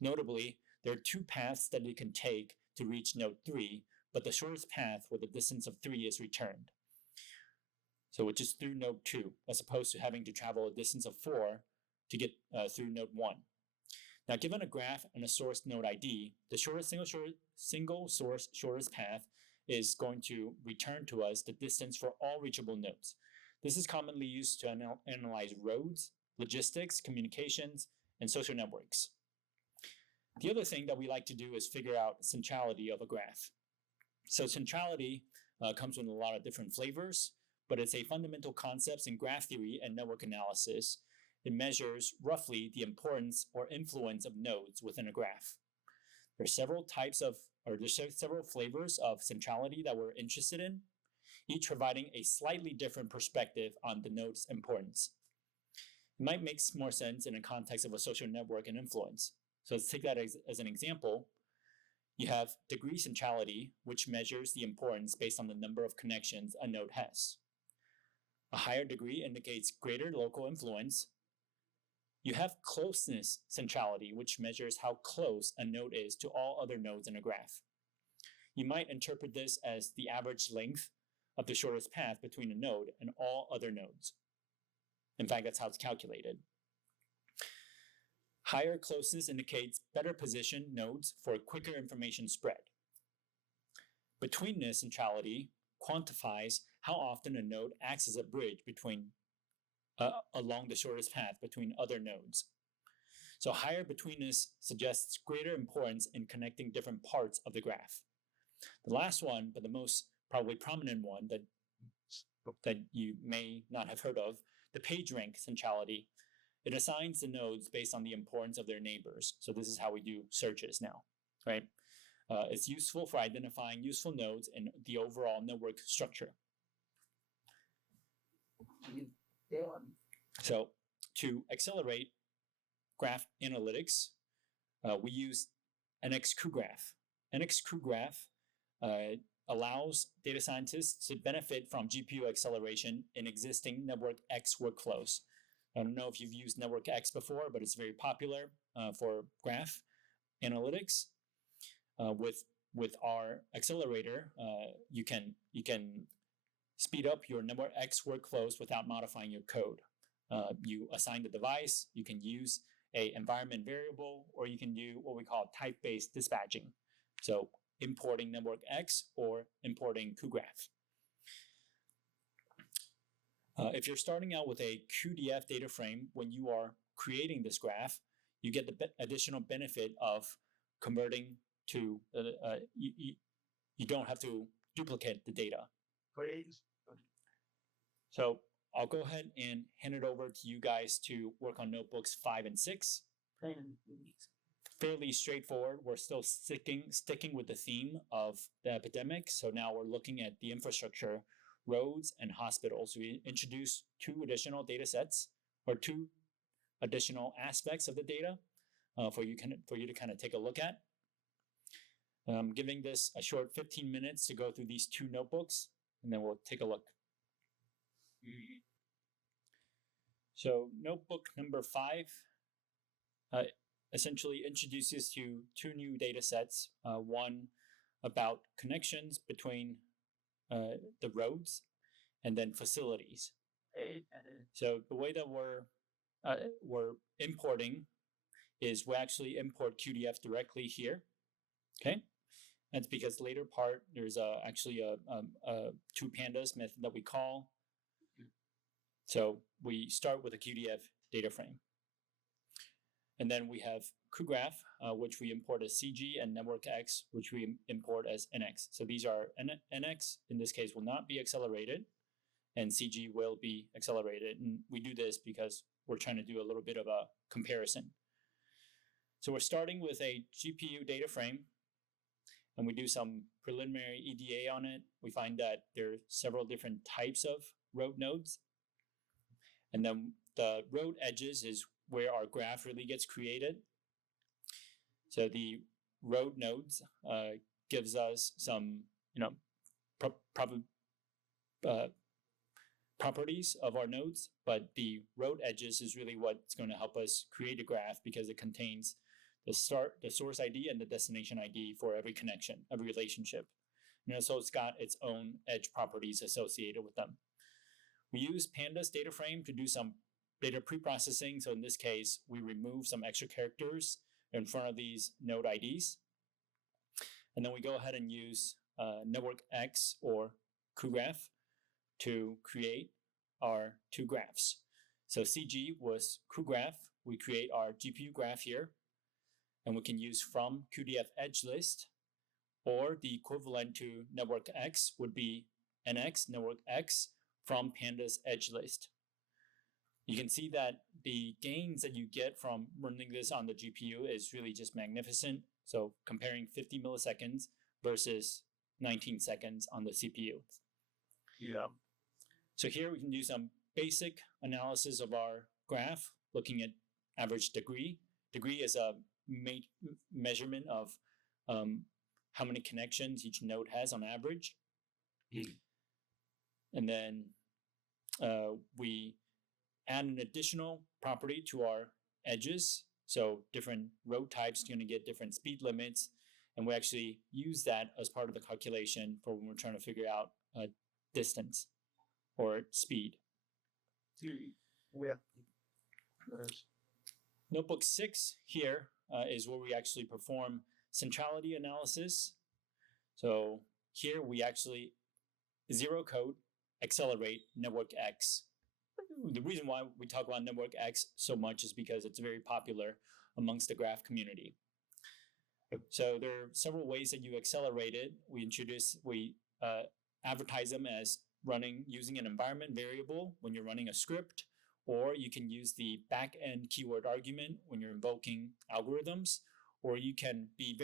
Notably, there are 2 paths that it can take to reach node 3, but the shortest path with a distance of 3 is returned. So which is through node 2, as opposed to having to travel a distance of 4 to get through node 1. Now, given a graph and a source node ID, the single source shortest path is going to return to us the distance for all reachable nodes. This is commonly used to analyze roads, logistics, communications, and social networks. The other thing that we like to do is figure out centrality of a graph. So centrality comes with a lot of different flavors, but it's a fundamental concept in graph theory and network analysis. It measures roughly the importance or influence of nodes within a graph. There's several flavors of centrality that we're interested in, each providing a slightly different perspective on the node's importance. It might make more sense in the context of a social network and influence. So let's take that as an example. You have degree centrality, which measures the importance based on the number of connections a node has. A higher degree indicates greater local influence. You have closeness centrality, which measures how close a node is to all other nodes in a graph. You might interpret this as the average length of the shortest path between a node and all other nodes. In fact, that's how it's calculated. Higher closeness indicates better positioned nodes for quicker information spread. Betweenness centrality quantifies how often a node acts as a bridge between along the shortest path between other nodes. So higher betweenness suggests greater importance in connecting different parts of the graph. The last one, but the most probably prominent one that you may not have heard of, the PageRank centrality. It assigns the nodes based on the importance of their neighbors. So this is how we do searches now, right? It's useful for identifying useful nodes in the overall network structure. So to accelerate graph analytics, we use NX cuGraph. NX cuGraph allows data scientists to benefit from GPU acceleration in existing Network X workflows. I don't know if you've used Network X before, but it's very popular for graph analytics. With our accelerator, you can speed up your Network X workflows without modifying your code. You assign the device, you can use an environment variable, or you can do what we call type-based dispatching. So importing Network X or importing cuGraph. If you're starting out with a cuDF data frame, when you are creating this graph, you get the additional benefit of converting to, you don't have to duplicate the data. So I'll go ahead and hand it over to you guys to work on notebooks 5 and 6. Fairly straightforward. We're still sticking with the theme of the epidemic. So now we're looking at the infrastructure, roads, and hospitals. We introduced 2 additional data sets or 2 additional aspects of the data for you to kind of take a look at. I'm giving this a short 15 minutes to go through these 2 notebooks, and then we'll take a look. So notebook number 5 essentially introduces to 2 new data sets, one about connections between the roads and then facilities. So the way that we're importing is we actually import cuDF directly here, okay? That's because later part, there's actually a 2 pandas method that we call. So we start with a cuDF data frame. And then we have cuGraph, which we import as CG, and Network X, which we import as NX. So these are NX, in this case, will not be accelerated, and CG will be accelerated. And we do this because we're trying to do a little bit of a comparison. So we're starting with a GPU data frame, and we do some preliminary EDA on it. We find that there are several different types of road nodes. And then the road edges is where our graph really gets created. So the road nodes gives us some, properties of our nodes, but the road edges is really what's going to help us create a graph because it contains the source ID and the destination ID for every connection, every relationship. So it's got its own edge properties associated with them. We use pandas data frame to do some data pre-processing. So in this case, we remove some extra characters in front of these node IDs. And then we go ahead and use network X or cuGraph to create our two graphs. So CG was cuGraph. We create our GPU graph here. And we can use from cuDF edge list, or the equivalent to network X would be NX, network X, from pandas edge list. You can see that the gains that you get from running this on the GPU is really just magnificent. So comparing 50 milliseconds versus 19 seconds on the CPU. Yeah. So here we can do some basic analysis of our graph, looking at average degree. Degree is a measurement of how many connections each node has on average. And then we add an additional property to our edges. So different road types are going to get different speed limits. And we actually use that as part of the calculation for when we're trying to figure out distance or speed. Notebook 6 here is where we actually perform centrality analysis. So here we actually zero code accelerate network X. The reason why we talk about network X so much is because it's very popular amongst the graph community. So there are several ways that you accelerate it. We advertise them as running using an environment variable when you're running a script, or you can use the back-end keyword argument when you're invoking algorithms, or you can be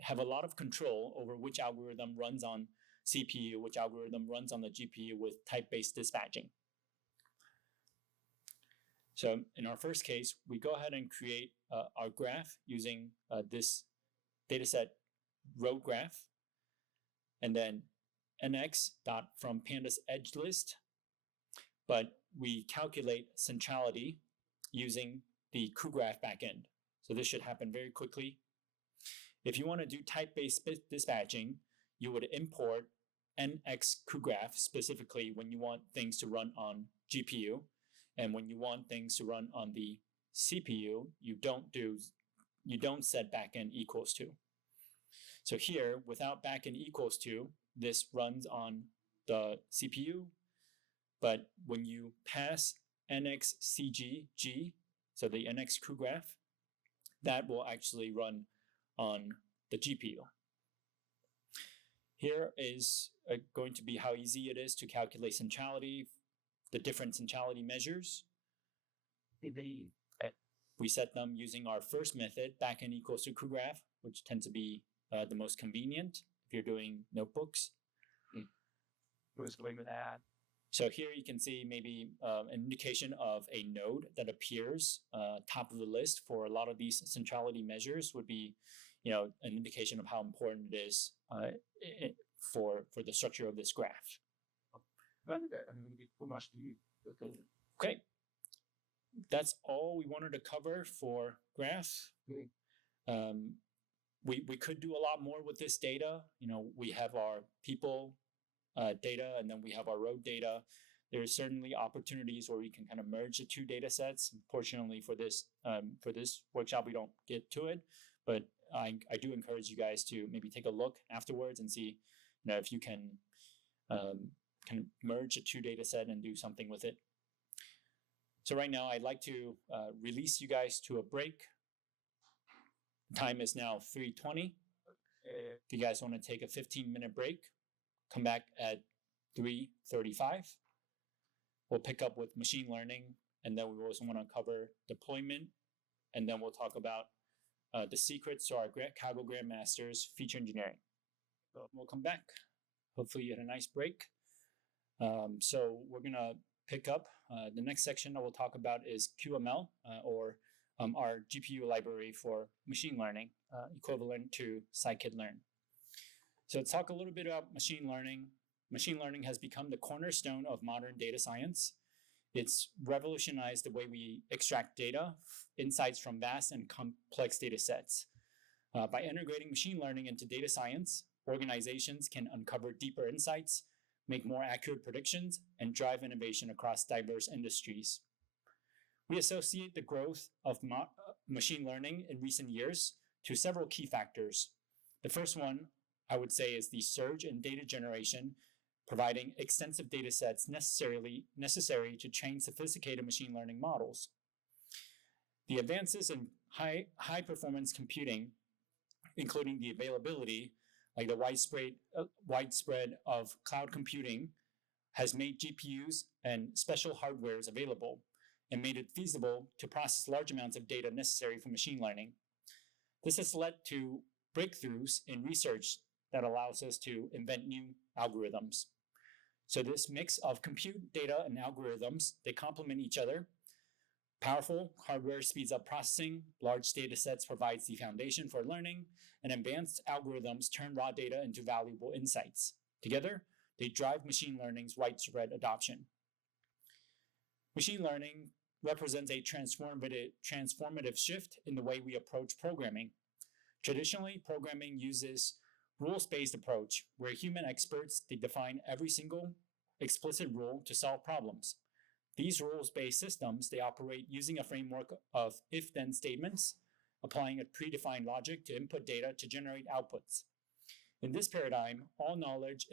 have a lot of control over which algorithm runs on CPU, which algorithm runs on the GPU with type-based dispatching. So in our first case, we go ahead and create our graph using this dataset row graph, and then nx dot from pandas edge list, but we calculate centrality using the cuGraph backend. So this should happen very quickly. If you want to do type-based dispatching, you would import nx cuGraph specifically when you want things to run on GPU. And when you want things to run on the CPU, you don't set backend equals to. So here, without backend equals to, this runs on the CPU. But when you pass nxcg, so the nx cuGraph, that will actually run on the GPU. Here is going to be how easy it is to calculate centrality, the different centrality measures. We set them using our first method, backend equals to cuGraph, which tends to be the most convenient if you're doing notebooks. Who's going with that? So here you can see maybe an indication of a node that appears top of the list for a lot of these centrality measures would be, an indication of how important it is for the structure of this graph. Okay, that's all we wanted to cover for graph. We could do a lot more with this data. We have our people data, and then we have our road data. There's certainly opportunities where we can kind of merge the two data sets. Fortunately for this workshop, we don't get to it, but I do encourage you guys to maybe take a look afterwards and see if you can kind of merge the two data set and do something with it. So right now, I'd like to release you guys to a break. Time is now 3:20. If you guys want to take a 15-minute break, come back at 3:35. We'll pick up with machine learning, and then we also want to cover deployment, and then we'll talk about the secrets to our Kaggle Grandmasters feature engineering. So we'll come back. Hopefully you had a nice break. So we're going to pick up. The next section that we'll talk about is cuML, or our GPU library for machine learning, equivalent to scikit-learn. So let's talk a little bit about machine learning. machine learning has become the cornerstone of modern data science. It's revolutionized the way we extract data, insights from vast and complex data sets. By integrating machine learning into data science, organizations can uncover deeper insights, make more accurate predictions, and drive innovation across diverse industries. We associate the growth of machine learning in recent years to several key factors. The first one, I would say, is the surge in data generation, providing extensive data sets necessary to train sophisticated machine learning models. The advances in high performance computing, including the availability, like the widespread of cloud computing, has made GPUs and special hardwares available and made it feasible to process large amounts of data necessary for machine learning. This has led to breakthroughs in research that allows us to invent new algorithms. So this mix of compute, data, and algorithms, they complement each other. Powerful hardware speeds up processing, large data sets provides the foundation for learning, and advanced algorithms turn raw data into valuable insights. Together, they drive machine learning's widespread adoption. Machine learning represents a transformative shift in the way we approach programming. Traditionally, programming uses rules-based approach, where human experts, they define every single explicit rule to solve problems. These rules-based systems, they operate using a framework of if-then statements, applying a predefined logic to input data to generate outputs. In this paradigm, all knowledge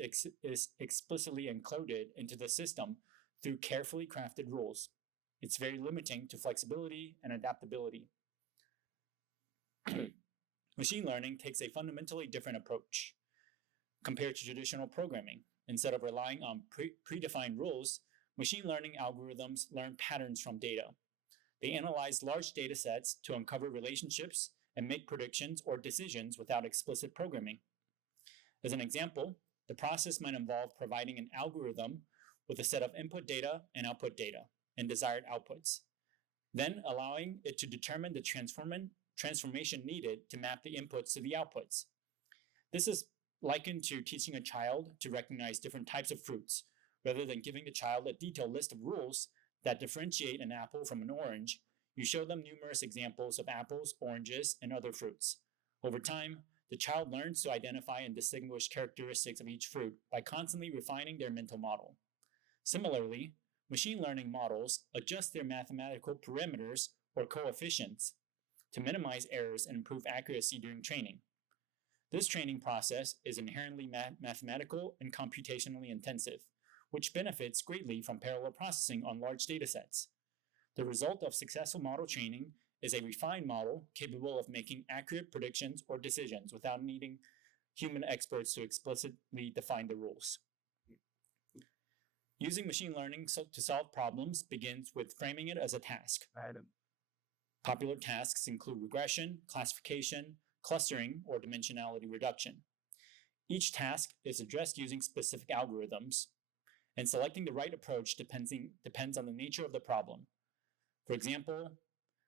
is explicitly encoded into the system through carefully crafted rules. It's very limiting to flexibility and adaptability. Machine learning takes a fundamentally different approach compared to traditional programming. Instead of relying on predefined rules, machine learning algorithms learn patterns from data. They analyze large data sets to uncover relationships and make predictions or decisions without explicit programming. As an example, the process might involve providing an algorithm with a set of input data and output data and desired outputs, then allowing it to determine the transformation needed to map the inputs to the outputs. This is likened to teaching a child to recognize different types of fruits, rather than giving the child a detailed list of rules that differentiate an apple from an orange. You show them numerous examples of apples, oranges, and other fruits. Over time, the child learns to identify and distinguish characteristics of each fruit by constantly refining their mental model. Similarly, machine learning models adjust their mathematical parameters or coefficients to minimize errors and improve accuracy during training. This training process is inherently mathematical and computationally intensive, which benefits greatly from parallel processing on large data sets. The result of successful model training is a refined model capable of making accurate predictions or decisions without needing human experts to explicitly define the rules. Using machine learning to solve problems begins with framing it as a task. Popular tasks include regression, classification, clustering, or dimensionality reduction. Each task is addressed using specific algorithms, and selecting the right approach depends on the nature of the problem. For example,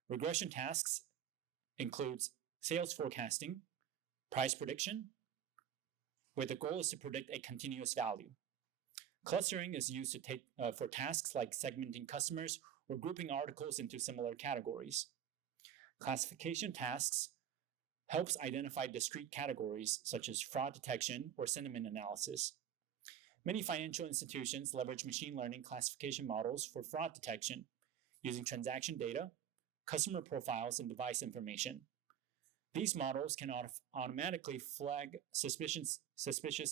regression tasks includes sales forecasting, price prediction, where the goal is to predict a continuous value. Clustering is used for tasks like segmenting customers or grouping articles into similar categories. Classification tasks helps identify discrete categories such as fraud detection or sentiment analysis. Many financial institutions leverage machine learning classification models for fraud detection using transaction data, customer profiles, and device information. These models can automatically flag suspicious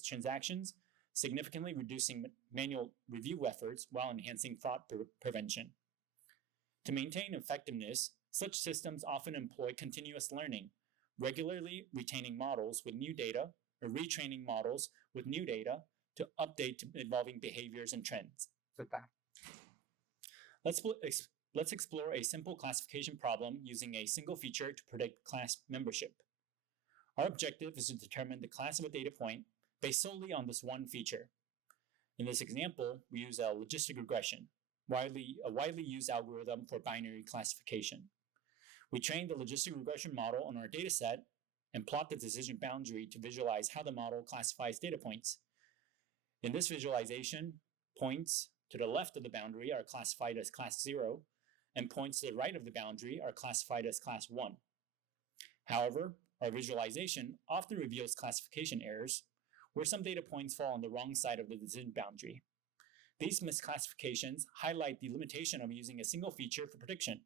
transactions, significantly reducing manual review efforts while enhancing fraud prevention. To maintain effectiveness, such systems often employ continuous learning, regularly retaining models with new data or retraining models with new data to update to evolving behaviors and trends. Let's explore a simple classification problem using a single feature to predict class membership. Our objective is to determine the class of a data point based solely on this one feature. In this example, we use a logistic regression, a widely used algorithm for binary classification. We train the logistic regression model on our dataset and plot the decision boundary to visualize how the model classifies data points. In this visualization, points to the left of the boundary are classified as class 0, and points to the right of the boundary are classified as class 1. However, our visualization often reveals classification errors where some data points fall on the wrong side of the decision boundary. These misclassifications highlight the limitation of using a single feature for prediction.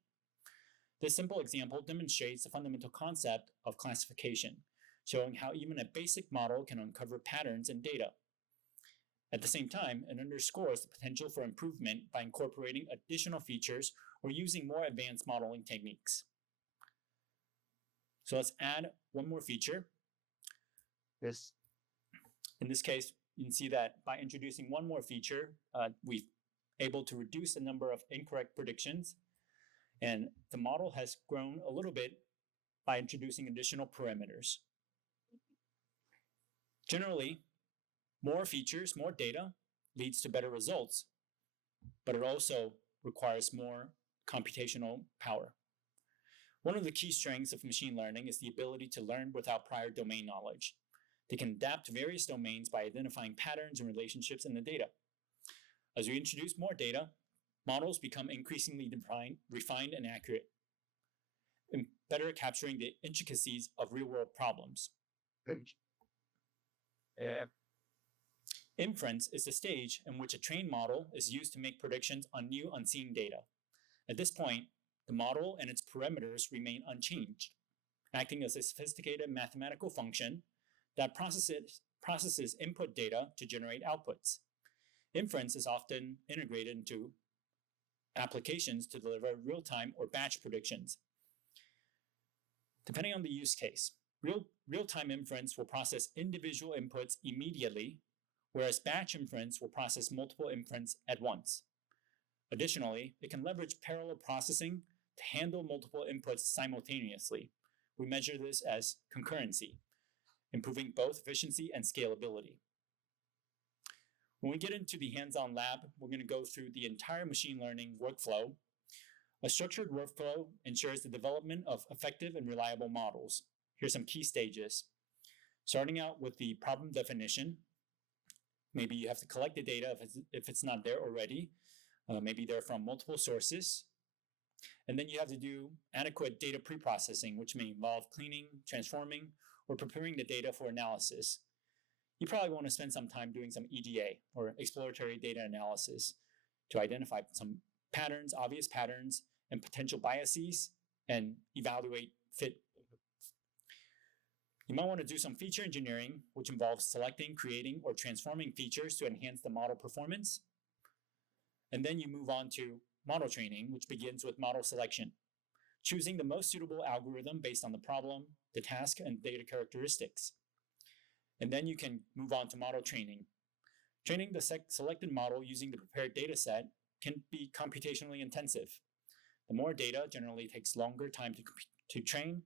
This simple example demonstrates the fundamental concept of classification, showing how even a basic model can uncover patterns in data. At the same time, it underscores the potential for improvement by incorporating additional features or using more advanced modeling techniques. So let's add one more feature. In this case, you can see that by introducing one more feature, we're able to reduce the number of incorrect predictions. And the model has grown a little bit by introducing additional parameters. Generally, more features, more data leads to better results, but it also requires more computational power. One of the key strengths of machine learning is the ability to learn without prior domain knowledge. They can adapt to various domains by identifying patterns and relationships in the data. As we introduce more data, models become increasingly refined and accurate, and better capturing the intricacies of real-world problems. Inference is the stage in which a trained model is used to make predictions on new unseen data. At this point, the model and its parameters remain unchanged, acting as a sophisticated mathematical function that processes input data to generate outputs. Inference is often integrated into applications to deliver real-time or batch predictions. Depending on the use case, real-time inference will process individual inputs immediately, whereas batch inference will process multiple inference at once. Additionally, it can leverage parallel processing to handle multiple inputs simultaneously. We measure this as concurrency, improving both efficiency and scalability. When we get into the hands-on lab, we're going to go through the entire machine learning workflow. A structured workflow ensures the development of effective and reliable models. Here's some key stages. Starting out with the problem definition. Maybe you have to collect the data if it's not there already. Maybe they're from multiple sources. And then you have to do adequate data preprocessing, which may involve cleaning, transforming, or preparing the data for analysis. You probably want to spend some time doing some EDA, or exploratory data analysis, to identify some patterns, obvious patterns, and potential biases, and evaluate fit. You might want to do some feature engineering, which involves selecting, creating, or transforming features to enhance the model performance. And then you move on to model training, which begins with model selection, choosing the most suitable algorithm based on the problem, the task, and data characteristics. And then you can move on to model training. Training the selected model using the prepared data set can be computationally intensive. The more data generally takes longer time to train.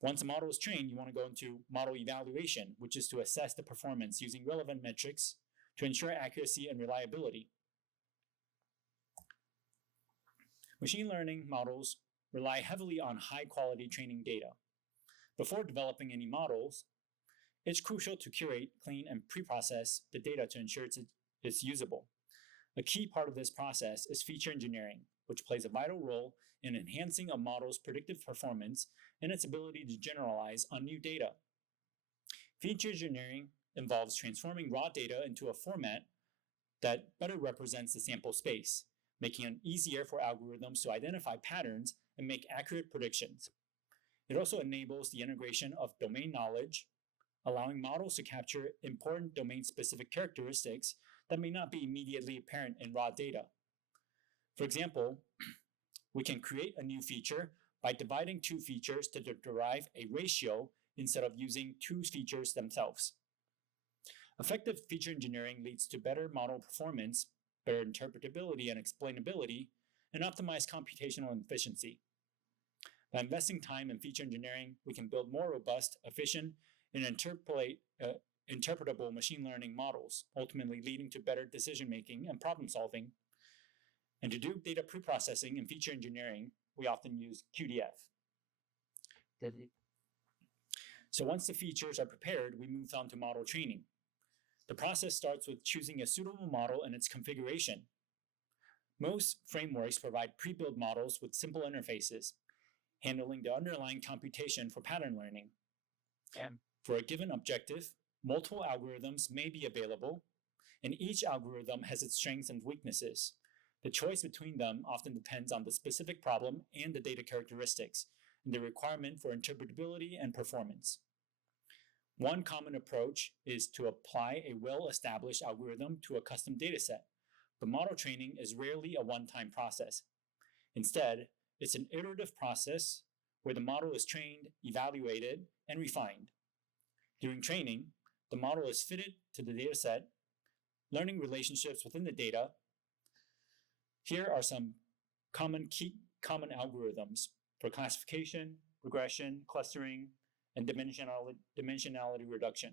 Once a model is trained, you want to go into model evaluation, which is to assess the performance using relevant metrics to ensure accuracy and reliability. Machine learning models rely heavily on high-quality training data. Before developing any models, it's crucial to curate, clean, and preprocess the data to ensure it's usable. A key part of this process is feature engineering, which plays a vital role in enhancing a model's predictive performance and its ability to generalize on new data. Feature engineering involves transforming raw data into a format that better represents the sample space, making it easier for algorithms to identify patterns and make accurate predictions. It also enables the integration of domain knowledge, allowing models to capture important domain-specific characteristics that may not be immediately apparent in raw data. For example, we can create a new feature by dividing two features to derive a ratio instead of using two features themselves. Effective feature engineering leads to better model performance, better interpretability and explainability, and optimized computational efficiency. By investing time in feature engineering, we can build more robust, efficient, and interpretable machine learning models, ultimately leading to better decision-making and problem-solving. And to do data preprocessing and feature engineering, we often use cuDF. So once the features are prepared, we move on to model training. The process starts with choosing a suitable model and its configuration. Most frameworks provide pre-built models with simple interfaces, handling the underlying computation for pattern learning. And For a given objective, multiple algorithms may be available, and each algorithm has its strengths and weaknesses. The choice between them often depends on the specific problem and the data characteristics, and the requirement for interpretability and performance. One common approach is to apply a well-established algorithm to a custom dataset, but model training is rarely a one-time process. Instead, it's an iterative process where the model is trained, evaluated, and refined. During training, the model is fitted to the dataset, learning relationships within the data. Here are some common algorithms for classification, regression, clustering, and dimensionality reduction.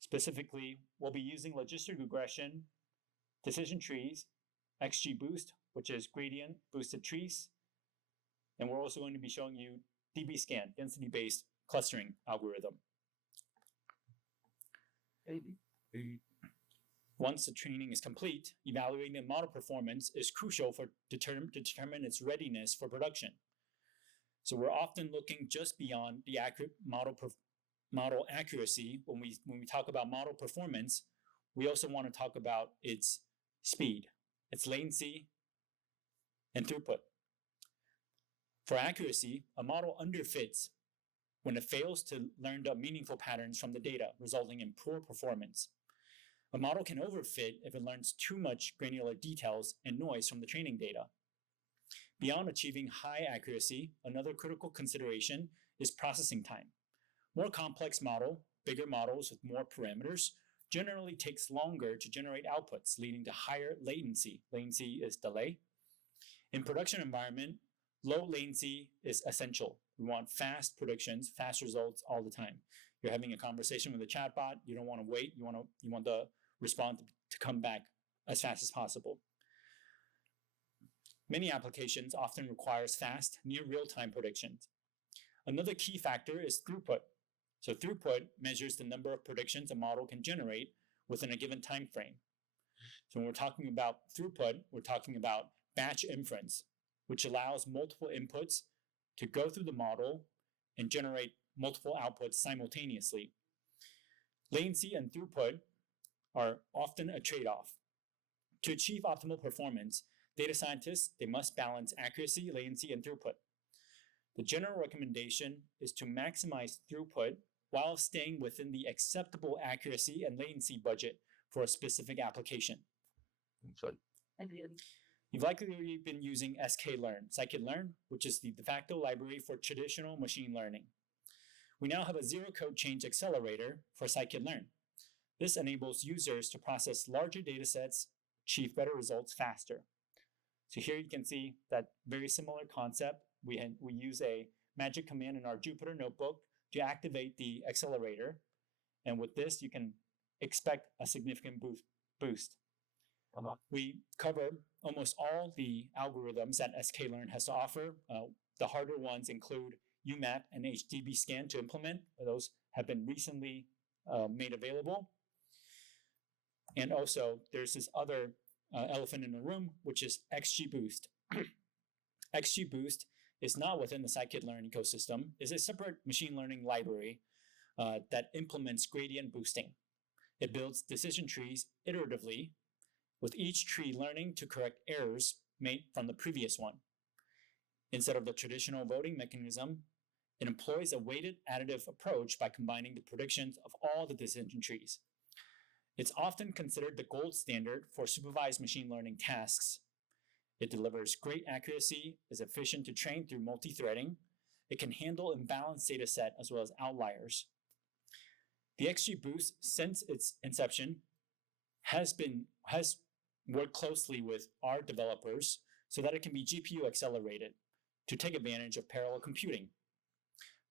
Specifically, we'll be using logistic regression, decision trees, XGBoost, which is gradient boosted trees, and we're also going to be showing you dbScan, density-based clustering algorithm. Once the training is complete, evaluating the model performance is crucial to determine its readiness for production. So we're often looking just beyond the accurate model accuracy. When we talk about model performance, we also want to talk about its speed, its latency, and throughput. For accuracy, a model underfits when it fails to learn the meaningful patterns from the data, resulting in poor performance. A model can overfit if it learns too much granular details and noise from the training data. Beyond achieving high accuracy, another critical consideration is processing time. More complex bigger models with more parameters generally takes longer to generate outputs, leading to higher latency. Latency is delay. In production environment, low latency is essential. We want fast predictions, fast results all the time. You're having a conversation with a chatbot, you don't want to wait, you want the response to come back as fast as possible. Many applications often requires fast, near real-time predictions. Another key factor is throughput. So throughput measures the number of predictions a model can generate within a given time frame. So when we're talking about throughput, we're talking about batch inference, which allows multiple inputs to go through the model and generate multiple outputs simultaneously. Latency and throughput are often a trade-off. To achieve optimal performance, data scientists, they must balance accuracy, latency, and throughput. The general recommendation is to maximize throughput while staying within the acceptable accuracy and latency budget for a specific application. You've likely been using scikit-learn, which is the de facto library for traditional machine learning. We now have a zero-code change accelerator for scikit-learn. This enables users to process larger datasets, achieve better results faster. So here you can see that very similar concept. We use a magic command in our Jupyter notebook to activate the accelerator. And with this, you can expect a significant boost. We cover almost all the algorithms that sklearn has to offer. The harder ones include UMAP and dbScan to implement. Those have been recently made available. And also, there's this other elephant in the room, which is XGBoost. XGBoost is not within the scikit-learn ecosystem. It's a separate machine learning library that implements gradient boosting. It builds decision trees iteratively, with each tree learning to correct errors made from the previous one. Instead of the traditional voting mechanism, it employs a weighted additive approach by combining the predictions of all the decision trees. It's often considered the gold standard for supervised machine learning tasks. It delivers great accuracy, is efficient to train through multi-threading. It can handle imbalanced data set as well as outliers. The XGBoost, since its inception, has worked closely with our developers so that it can be GPU accelerated to take advantage of parallel computing.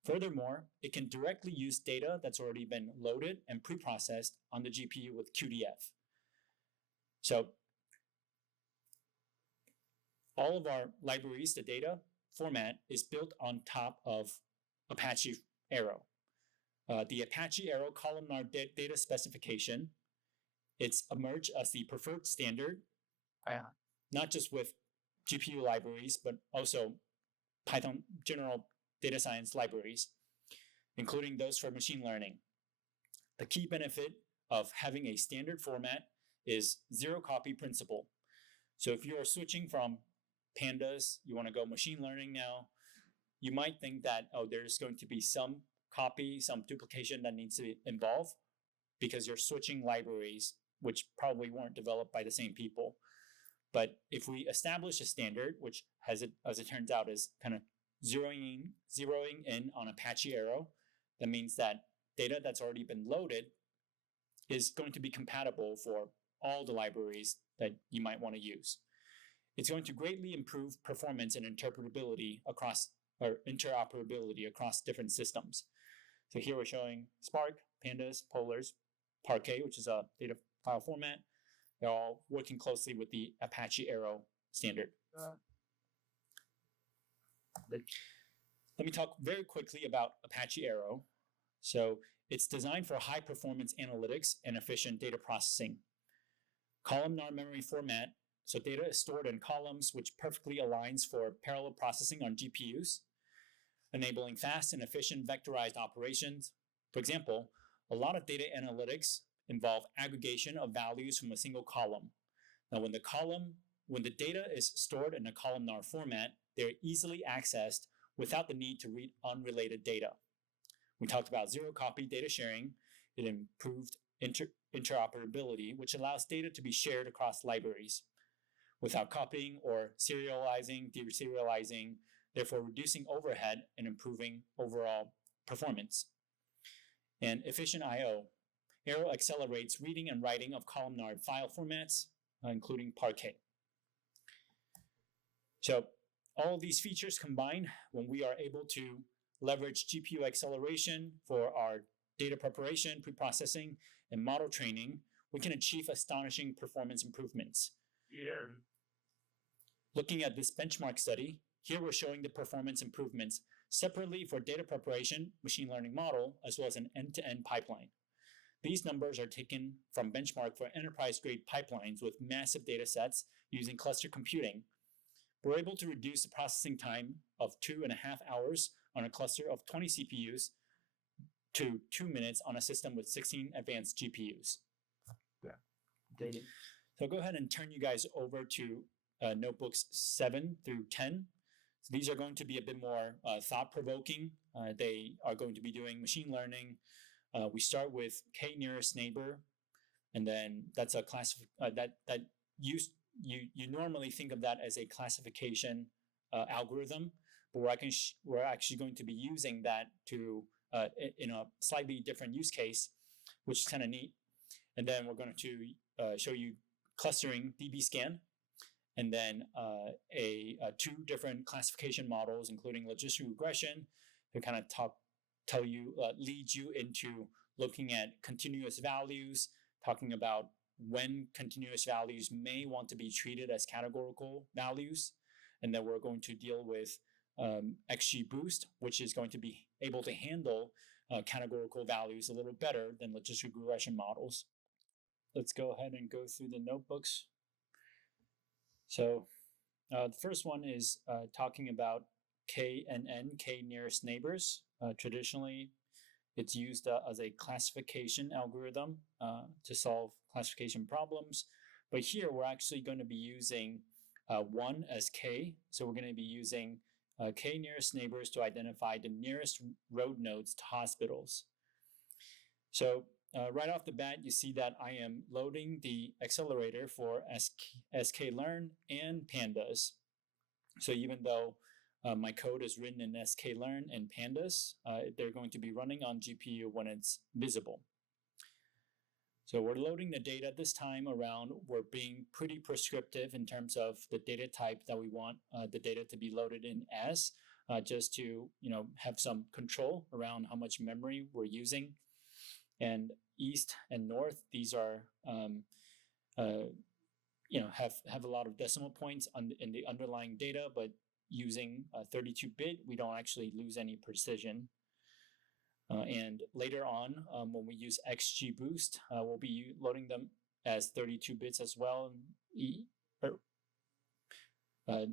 Furthermore, it can directly use data that's already been loaded and preprocessed on the GPU with cuDF. So all of our libraries, the data format is built on top of Apache Arrow. The Apache Arrow columnar data specification It's emerged as the preferred standard, Yeah. not just with GPU libraries, but also Python general data science libraries, including those for machine learning. The key benefit of having a standard format is zero copy principle. So if you're switching from pandas, you want to go machine learning now, you might think that, oh, there's going to be some copy, some duplication that needs to be involved because you're switching libraries, which probably weren't developed by the same people. But if we establish a standard, which as it turns out is kind of zeroing in on Apache Arrow, that means that data that's already been loaded is going to be compatible for all the libraries that you might want to use. It's going to greatly improve performance and interoperability across different systems. So here we're showing Spark, Pandas, Polars, Parquet, which is a data file format. They're all working closely with the Apache Arrow standard. Let me talk very quickly about Apache Arrow. So it's designed for high performance analytics and efficient data processing. Columnar memory format, so data is stored in columns, which perfectly aligns for parallel processing on GPUs, enabling fast and efficient vectorized operations. For example, a lot of data analytics involve aggregation of values from a single column. Now, when the data is stored in a columnar format, they're easily accessed without the need to read unrelated data. We talked about zero copy data sharing. It improved interoperability, which allows data to be shared across libraries without copying or serializing, deserializing, therefore reducing overhead and improving overall performance. And efficient I/O. Arrow accelerates reading and writing of columnar file formats, including Parquet. So all of these features combined, when we are able to leverage GPU acceleration for our data preparation, preprocessing, and model training, we can achieve astonishing performance improvements. Yeah. Looking at this benchmark study, here we're showing the performance improvements separately for data preparation, machine learning model, as well as an end-to-end pipeline. These numbers are taken from benchmark for enterprise-grade pipelines with massive data sets using cluster computing. We're able to reduce the processing time of 2.5 hours on a cluster of 20 CPUs to 2 minutes on a system with 16 advanced GPUs. Yeah. Dated. So I'll go ahead and turn you guys over to notebooks 7 through 10. So these are going to be a bit more thought-provoking. They are going to be doing machine learning. We start with K nearest neighbor, and then that's a class that you normally think of that as a classification algorithm, but we're actually going to be using that to in a slightly different use case, which is kind of neat. And then we're going to show you clustering DB-scan, and then two different classification models, including logistic regression, to kind of lead you into looking at continuous values, talking about when continuous values may want to be treated as categorical values. And then we're going to deal with XGBoost, which is going to be able to handle categorical values a little better than logistic regression models. Let's go ahead and go through the notebooks. So the first one is talking about KNN, K nearest neighbors. Traditionally, it's used as a classification algorithm to solve classification problems. But here we're actually going to be using 1 as K. So we're going to be using K nearest neighbors to identify the nearest road nodes to hospitals. So right off the bat, you see that I am loading the accelerator for sklearn and pandas. So even though my code is written in sklearn and pandas, they're going to be running on GPU when it's visible. So we're loading the data this time around. We're being pretty prescriptive in terms of the data type that we want the data to be loaded in as, just to have some control around how much memory we're using. And east and north, these are have a lot of decimal points in the underlying data, but using 32-bit, we don't actually lose any precision. And later on, when we use XGBoost, we'll be loading them as 32 bits as well,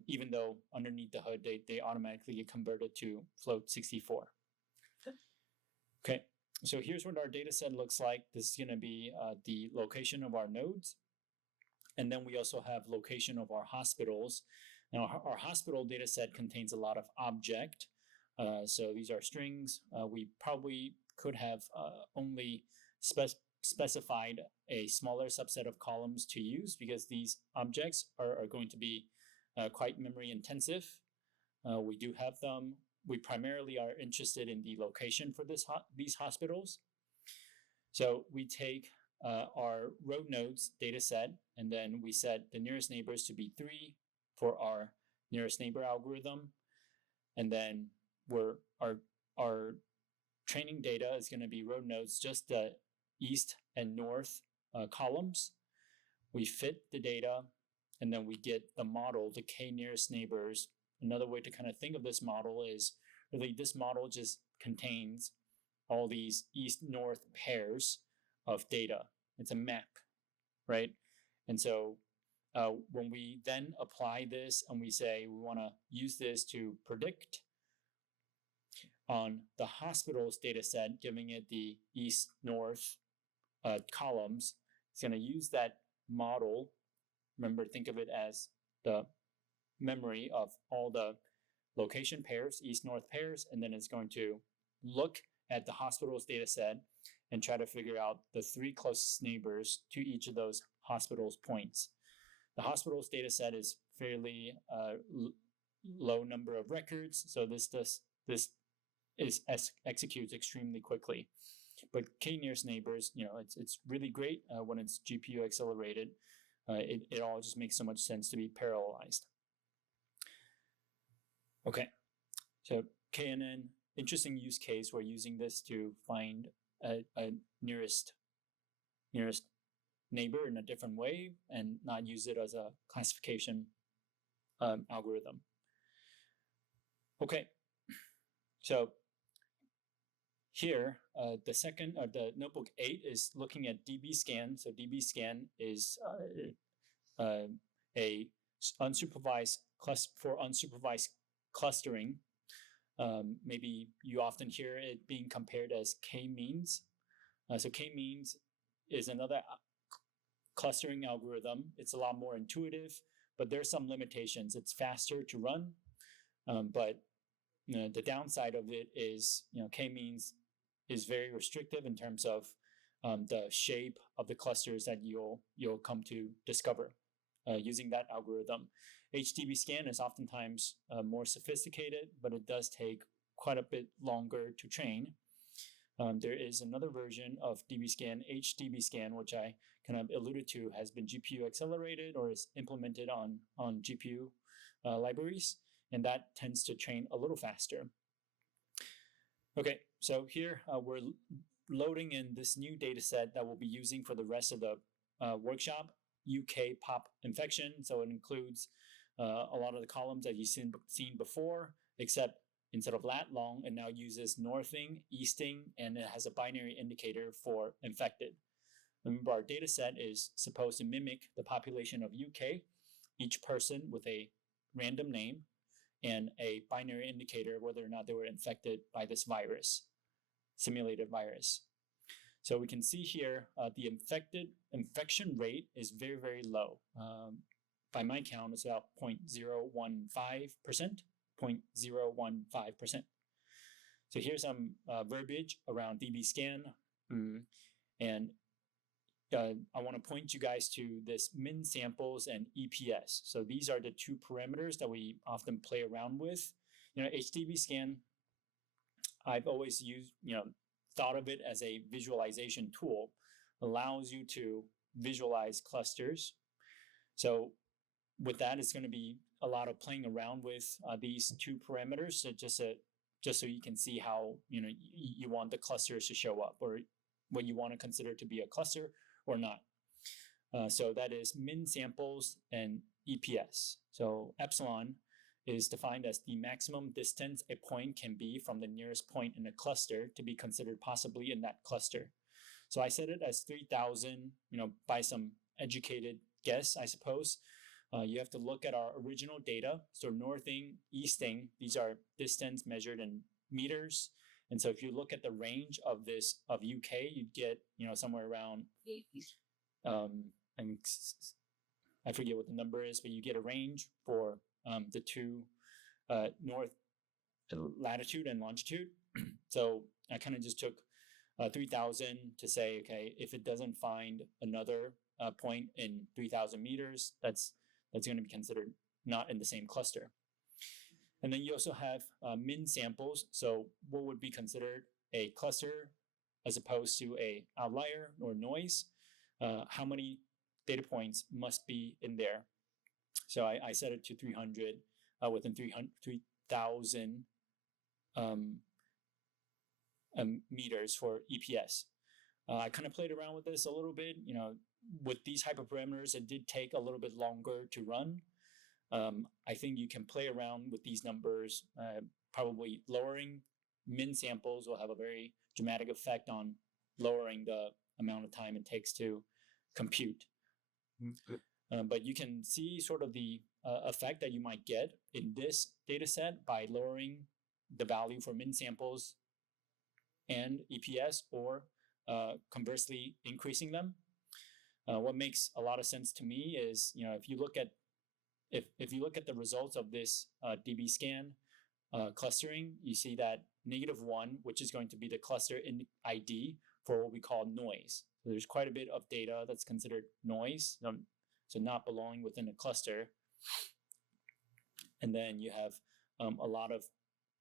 even though underneath the hood, they automatically get converted to float 64. Okay, so here's what our data set looks like. This is going to be the location of our nodes. And then we also have location of our hospitals. Now, our hospital data set contains a lot of object. So these are strings. We probably could have only specified a smaller subset of columns to use because these objects are going to be quite memory intensive. We do have them. We primarily are interested in the location for these hospitals. So we take our road nodes data set, and then we set the nearest neighbors to be 3 for our nearest neighbor algorithm. And then our training data is going to be road nodes, just the east and north columns. We fit the data, and then we get the model, the k nearest neighbors. Another way to kind of think of this model is really this model just contains all these east-north pairs of data. It's a map, right? And so when we then apply this and we say we want to use this to predict on the hospital's data set, giving it the east-north columns, it's going to use that model. Remember, think of it as the memory of all the location pairs, east-north pairs, and then it's going to look at the hospital's data set and try to figure out the 3 closest neighbors to each of those hospital's points. The hospital's data set is fairly low number of records, so this executes extremely quickly. But k nearest neighbors, it's really great when it's GPU accelerated. It all just makes so much sense to be parallelized. Okay, so KNN, interesting use case. We're using this to find a nearest neighbor in a different way and not use it as a classification algorithm. Okay, so here, the notebook 8 is looking at dbScan. So dbScan is a unsupervised unsupervised clustering. Maybe you often hear it being compared as k-means. So k-means is another clustering algorithm. It's a lot more intuitive, but there's some limitations. It's faster to run, but the downside of it is k-means is very restrictive in terms of the shape of the clusters that you'll come to discover using that algorithm. HDBScan is oftentimes more sophisticated, but it does take quite a bit longer to train. There is another version of dbScan, HDBScan, which I kind of alluded to, has been GPU accelerated or is implemented on GPU libraries, and that tends to train a little faster. Okay, so here we're loading in this new data set that we'll be using for the rest of the workshop, UK pop infection. So it includes a lot of the columns that you've seen before, except instead of lat long, it now uses northing, easting, and it has a binary indicator for infected. Remember, our data set is supposed to mimic the population of UK, each person with a random name and a binary indicator whether or not they were infected by this virus, simulated virus. So we can see here the infection rate is very, very low. By my count, it's about 0.015%, 0.015%. So here's some verbiage around dbScan. And I want to point you guys to this min samples and EPS. So these are the 2 parameters that we often play around with. HDBScan, I've always used, thought of it as a visualization tool, allows you to visualize clusters. So with that, it's going to be a lot of playing around with these 2 parameters, so just so you can see how you want the clusters to show up, or what you want to consider to be a cluster or not. So that is min samples and EPS. So epsilon is defined as the maximum distance a point can be from the nearest point in a cluster to be considered possibly in that cluster. So I set it as 3,000, by some educated guess, I suppose. You have to look at our original data. So northing, easting, these are distance measured in meters. And so if you look at the range of UK, you'd get, somewhere around, I forget what the number is, but you get a range for the two north latitude and longitude. So I kind of just took 3,000 to say, okay, if it doesn't find another point in 3,000 meters, that's going to be considered not in the same cluster. And then you also have min samples. So what would be considered a cluster as opposed to a outlier or noise? How many data points must be in there? So I set it to 300 within 3,000 meters for EPS. I kind of played around with this a little bit. With these hyperparameters, it did take a little bit longer to run. I think you can play around with these numbers. Probably lowering min samples will have a very dramatic effect on lowering the amount of time it takes to compute. But you can see sort of the effect that you might get in this data set by lowering the value for min samples and EPS, or conversely increasing them. What makes a lot of sense to me is, if you look at the results of this DB scan clustering, you see that -1, which is going to be the cluster in ID for what we call noise. So there's quite a bit of data that's considered noise, so not belonging within a cluster. And then you have a lot of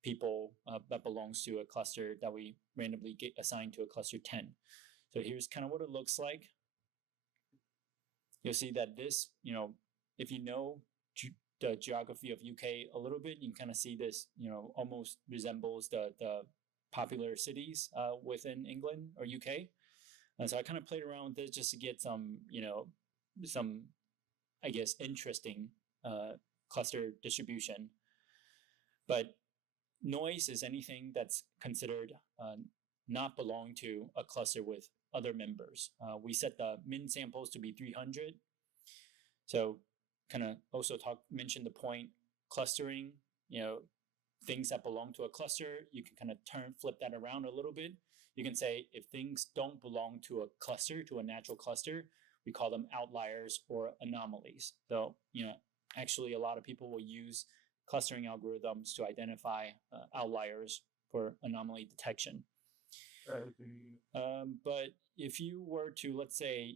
people that belongs to a cluster that we randomly get assigned to a cluster 10. So here's kind of what it looks like. You'll see that this, if you know the geography of UK a little bit, you can kind of see this, almost resembles the popular cities within England or UK. And so I kind of played around with this just to get some, I guess, interesting cluster distribution. But noise is anything that's considered not belong to a cluster with other members. We set the min samples to be 300. So kind of also mention the point clustering, things that belong to a cluster, you can kind of flip that around a little bit. You can say if things don't belong to a cluster, to a natural cluster, we call them outliers or anomalies. So, actually a lot of people will use clustering algorithms to identify outliers for anomaly detection. But if you were to, let's say,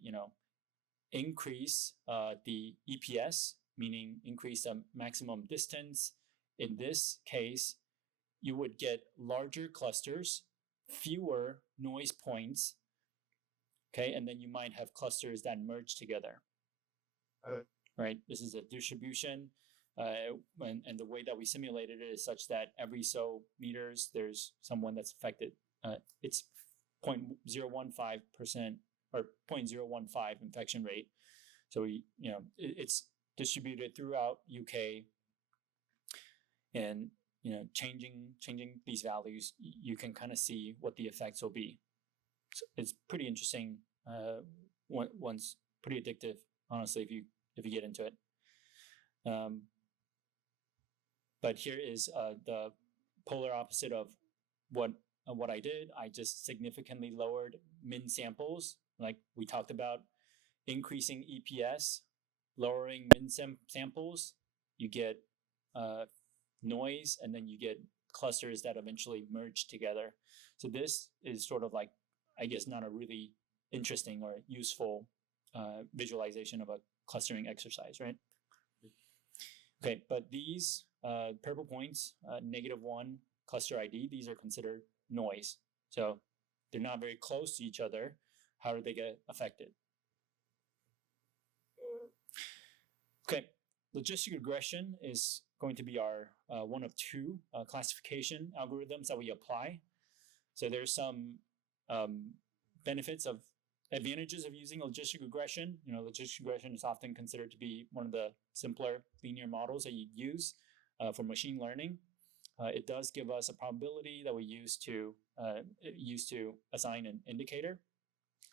increase the EPS, meaning increase the maximum distance, in this case, you would get larger clusters, fewer noise points, okay? And then you might have clusters that merge together, right? This is a distribution. And the way that we simulated it is such that every so meters, there's someone that's affected. It's 0.015% or 0.015 infection rate. So it's distributed throughout UK, and changing these values, you can kind of see what the effects will be. So it's pretty interesting. Once pretty addictive, honestly, if you get into it. But here is the polar opposite of what I did. I just significantly lowered min samples, like we talked about, increasing EPS, lowering min samples. You get noise, and then you get clusters that eventually merge together. So this is sort of like, I guess, not a really interesting or useful visualization of a clustering exercise, right? Okay, but these purple points, -1 cluster ID, these are considered noise. So they're not very close to each other. How do they get affected? Okay, logistic regression is going to be our one of two classification algorithms that we apply. So there's some advantages of using logistic regression. Logistic regression is often considered to be one of the simpler linear models that you use for machine learning. It does give us a probability that we use to assign an indicator.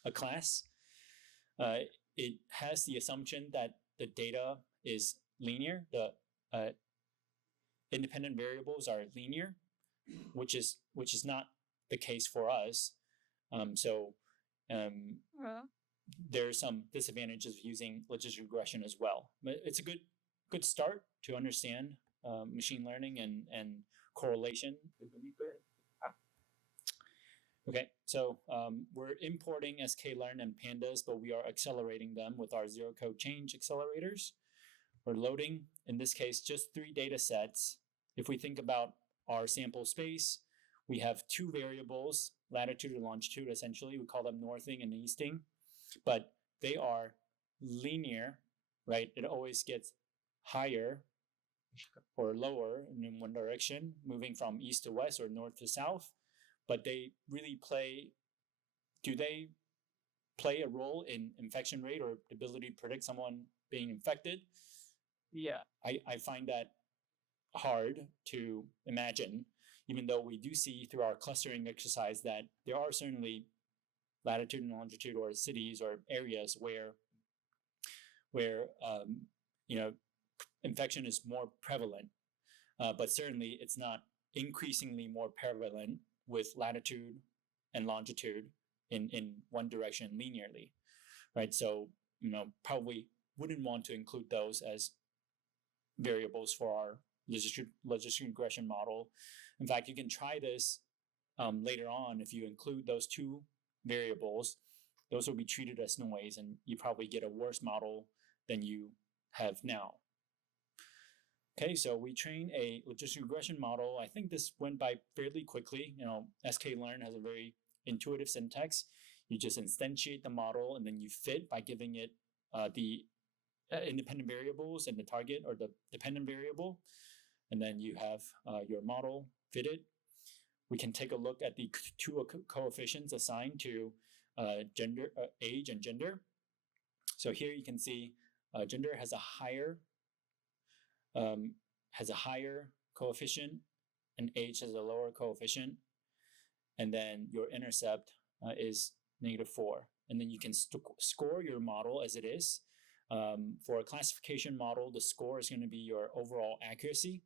a class, it has the assumption that the data is linear. The independent variables are linear, which is not the case for us. So there are some disadvantages of using logistic regression as well. But it's a good start to understand machine learning and correlation. Okay, so we're importing sklearn and pandas, but we are accelerating them with our zero code change accelerators. We're loading, in this case, just 3 data sets. If we think about our sample space, we have 2 variables, latitude and longitude, essentially. We call them northing and easting, but they are linear, right? It always gets higher or lower in one direction, moving from east to west or north to south. But they really do they play a role in infection rate or the ability to predict someone being infected? Yeah. I find that hard to imagine, even though we do see through our clustering exercise that there are certainly latitude and longitude or cities or areas where infection is more prevalent, but certainly it's not increasingly more prevalent with latitude and longitude in one direction linearly, right? So probably wouldn't want to include those as variables for our logistic regression model. In fact, you can try this later on. If you include those 2 variables, those will be treated as noise, and you probably get a worse model than you have now. Okay, so we train a logistic regression model. I think this went by fairly quickly. sklearn has a very intuitive syntax. You just instantiate the model, and then you fit by giving it the independent variables and the target or the dependent variable, and then you have your model fitted. We can take a look at the 2 coefficients assigned to gender, age, and gender. So here you can see gender has a higher coefficient, and age has a lower coefficient, and then your intercept is -4. And then you can score your model as it is. For a classification model, the score is going to be your overall accuracy.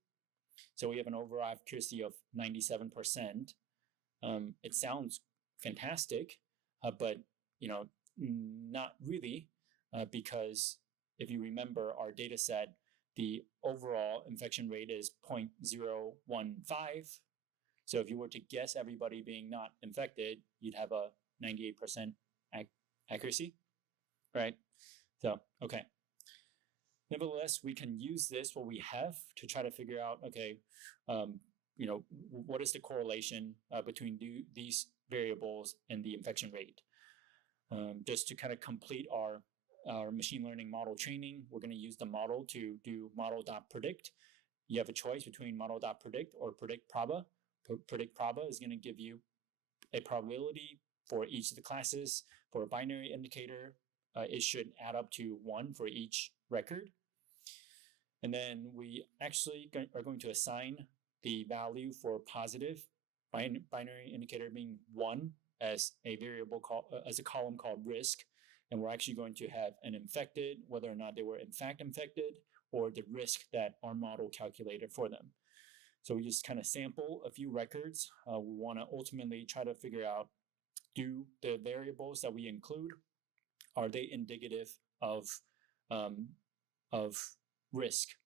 So we have an overall accuracy of 97%. It sounds fantastic, but not really, because if you remember our data set, the overall infection rate is 0.015. So if you were to guess everybody being not infected, you'd have a 98% accuracy, right? So, okay. Nevertheless, we can use this, what we have, to try to figure out, okay, what is the correlation between these variables and the infection rate? Just to kind of complete our machine learning model training, we're going to use the model to do model.predict. You have a choice between model.predict or predict proba. Predict proba is going to give you a probability for each of the classes. For a binary indicator, it should add up to 1 for each record. And then we actually are going to assign the value for positive binary indicator being 1 as a variable as a column called risk. And we're actually going to have an infected, whether or not they were in fact infected, or the risk that our model calculated for them. So we just kind of sample a few records. We want to ultimately try to figure out, do the variables that we include, are they indicative of risk?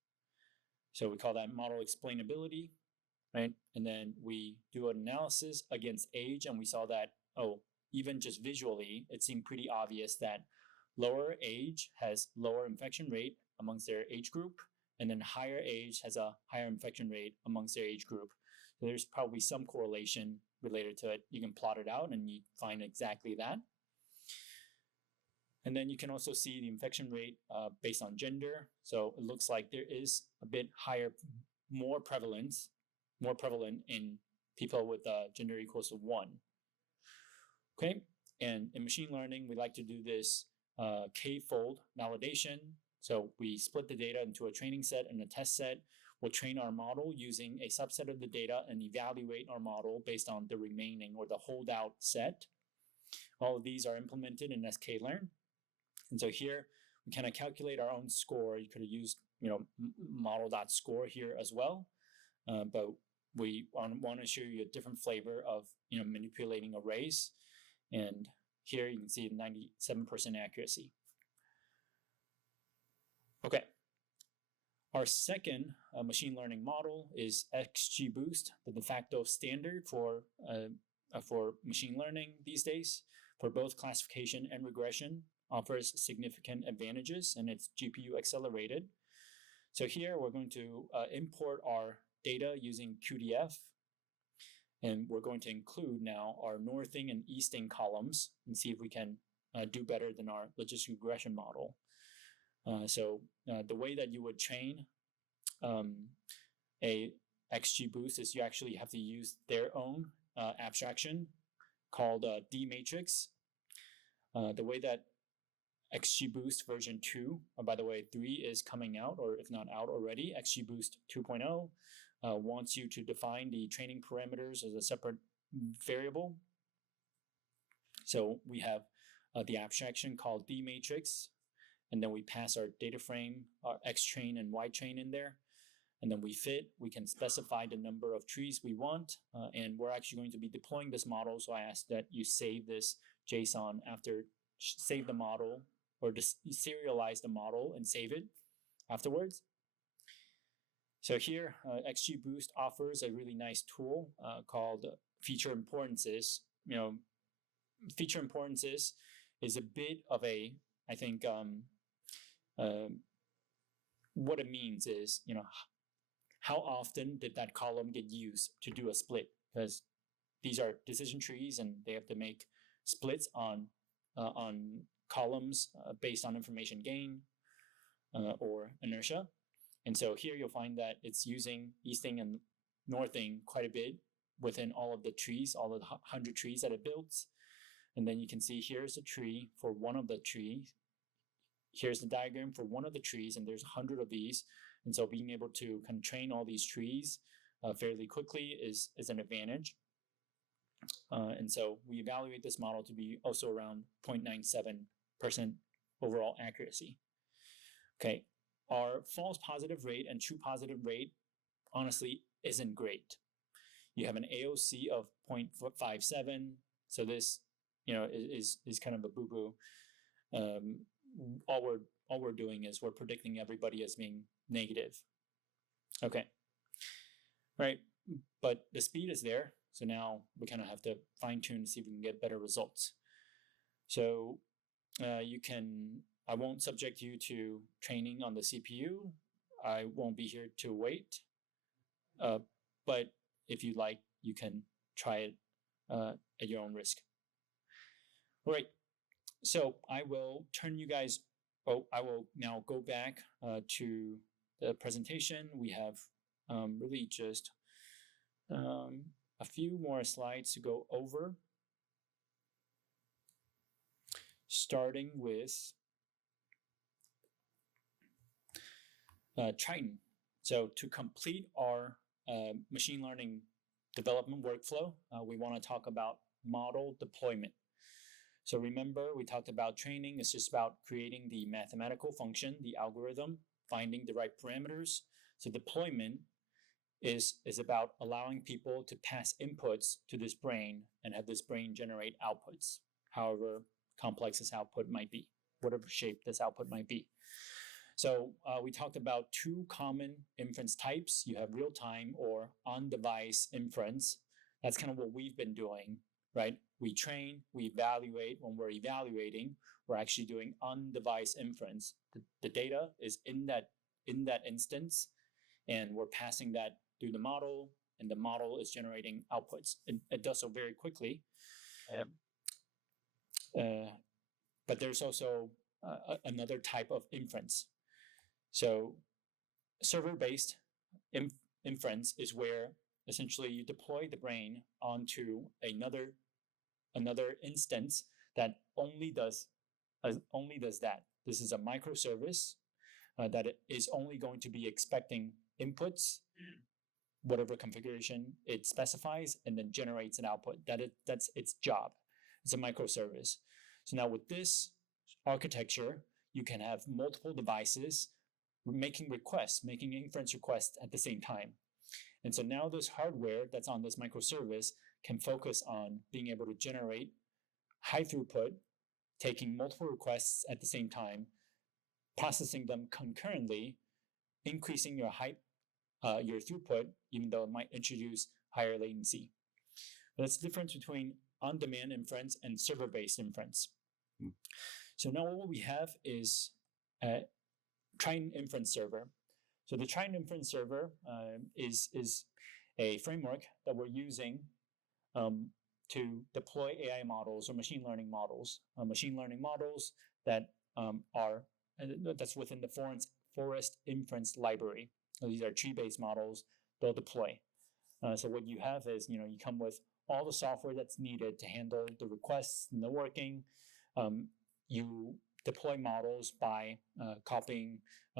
So we call that model explainability, right? And then we do an analysis against age, and we saw that, even just visually, it seemed pretty obvious that lower age has lower infection rate amongst their age group, and then higher age has a higher infection rate amongst their age group. So there's probably some correlation related to it. You can plot it out and you find exactly that. And then you can also see the infection rate based on gender. So it looks like there is a bit higher, more prevalent in people with gender equals to 1. Okay, and in machine learning, we like to do this k-fold validation. So we split the data into a training set and a test set. We'll train our model using a subset of the data and evaluate our model based on the remaining or the holdout set. All of these are implemented in sklearn. And so here we kind of calculate our own score. You could have used, model.score here as well. But we want to show you a different flavor of, manipulating arrays. And here you can see 97% accuracy. Okay. Our second machine learning model is XGBoost, the de facto standard for machine learning these days. For both classification and regression, offers significant advantages, and it's GPU accelerated. So here we're going to import our data using cuDF, and we're going to include now our northing and easting columns and see if we can do better than our logistic regression model. So the way that you would train a XGBoost is you actually have to use their own abstraction called D-matrix. The way that XGBoost version 2, by the way, 3 is coming out, or if not out already, XGBoost 2.0 wants you to define the training parameters as a separate variable. So we have the abstraction called D-matrix, and then we pass our data frame, our X-train and Y-train in there. And then we can specify the number of trees we want. And we're actually going to be deploying this model. So I ask that you save this JSON after, save the model, or just serialize the model and save it afterwards. So here, XGBoost offers a really nice tool called feature importances. Feature importances is a bit of a, I think, what it means is, how often did that column get used to do a split? Because these are decision trees and they have to make splits on columns based on information gain or inertia. And so here you'll find that it's using easting and northing quite a bit within all of the trees, all of the 100 trees that it builds. And then you can see here's a tree for one of the trees. Here's the diagram for one of the trees, and there's 100 of these. And so being able to kind of train all these trees fairly quickly is an advantage. And so we evaluate this model to be also around 0.97% overall accuracy. Okay, our false positive rate and true positive rate honestly isn't great. You have an AOC of 0.57, so this is kind of a boo-boo. All we're doing is we're predicting everybody as being negative. Okay, right, but the speed is there, so now we kind of have to fine-tune to see if we can get better results. So I won't subject you to training on the CPU. I won't be here to wait, but if you'd like, you can try it at your own risk. All right, so I will now go back to the presentation. We have really just a few more slides to go over, starting with Triton. So to complete our machine learning development workflow, we want to talk about model deployment. So remember, we talked about training. It's just about creating the mathematical function, the algorithm, finding the right parameters. So deployment is about allowing people to pass inputs to this brain and have this brain generate outputs, however complex this output might be, whatever shape this output might be. So we talked about two common inference types. You have real-time or on-device inference. That's kind of what we've been doing, right? We train, we evaluate. When we're evaluating, we're actually doing on-device inference. The data is in that instance, and we're passing that through the model, and the model is generating outputs. It does so very quickly. But there's also another type of inference. So server-based inference is where essentially you deploy the brain onto another instance that only does that. This is a microservice that is only going to be expecting inputs, whatever configuration it specifies, and then generates an output. That's its job. It's a microservice. So now with this architecture, you can have multiple devices making requests, making inference requests at the same time. And so now this hardware that's on this microservice can focus on being able to generate high throughput, taking multiple requests at the same time, processing them concurrently, increasing your your throughput, even though it might introduce higher latency. That's the difference between on-demand inference and server-based inference. So now what we have is a Triton Inference Server. So the Triton Inference Server is a framework that we're using to deploy AI models or machine learning models. That that's within the Forest Inference Library. So these are tree-based models they'll deploy. So what you have is, you come with all the software that's needed to handle the requests and the working. You deploy models by copying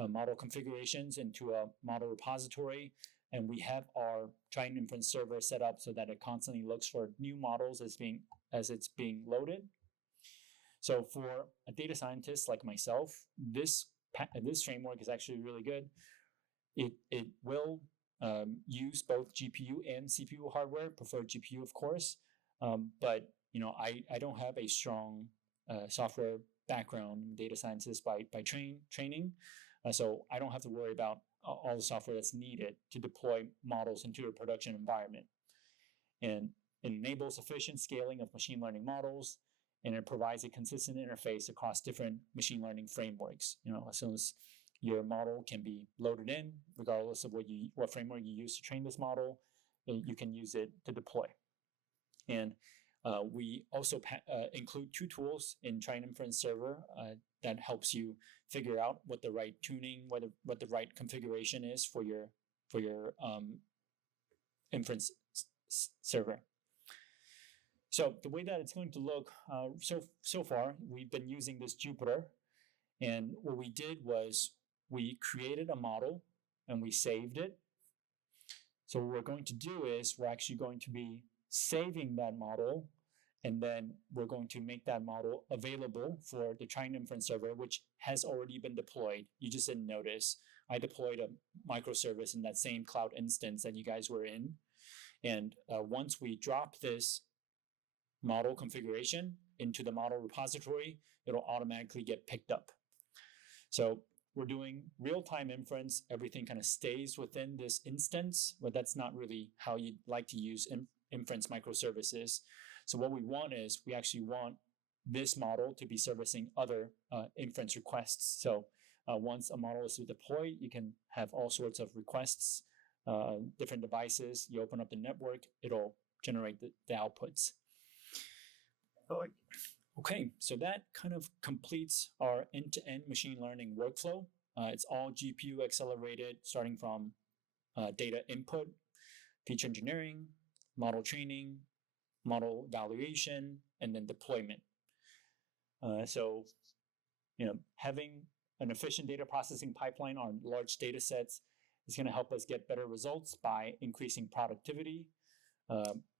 model configurations into a model repository. And we have our Triton Inference Server set up so that it constantly looks for new models as it's being loaded. So for a data scientist like myself, this framework is actually really good. It will use both GPU and CPU hardware, prefer GPU, of course. But I don't have a strong software background, data scientist by training. So I don't have to worry about all the software that's needed to deploy models into a production environment. And it enables efficient scaling of machine learning models, and it provides a consistent interface across different machine learning frameworks. As soon as your model can be loaded in, regardless of what framework you use to train this model, you can use it to deploy. And we also include 2 tools in Triton Inference Server that helps you figure out what the right tuning, what the right configuration is for your inference server. So the way that it's going to look, so far we've been using this Jupyter, and what we did was we created a model and we saved it. So what we're going to do is we're actually going to be saving that model, and then we're going to make that model available for the Triton Inference Server, which has already been deployed. You just didn't notice. I deployed a microservice in that same cloud instance that you guys were in. And once we drop this model configuration into the model repository, it'll automatically get picked up. So we're doing real-time inference. Everything kind of stays within this instance, but that's not really how you'd like to use inference microservices. So what we want is we actually want this model to be servicing other inference requests. So once a model is deployed, you can have all sorts of requests, different devices. You open up the network, it'll generate the outputs. Okay, so that kind of completes our end-to-end machine learning workflow. It's all GPU accelerated, starting from data input, feature engineering, model training, model evaluation, and then deployment. So having an efficient data processing pipeline on large data sets is going to help us get better results by increasing productivity,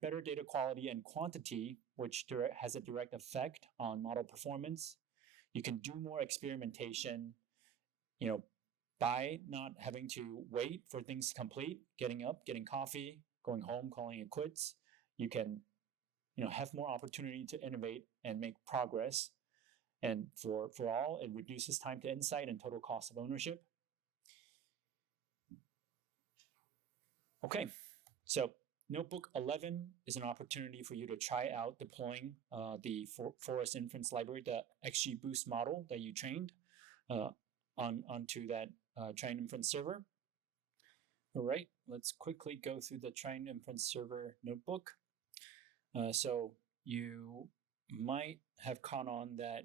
better data quality and quantity, which has a direct effect on model performance. You can do more experimentation, by not having to wait for things to complete, getting up, getting coffee, going home, calling it quits. You can, have more opportunity to innovate and make progress. And for all, it reduces time to insight and total cost of ownership. Okay, so Notebook 11 is an opportunity for you to try out deploying the Forest Inference Library, the XGBoost model that you trained onto that Triton Inference Server. All right, let's quickly go through the Triton Inference Server notebook. So you might have caught on that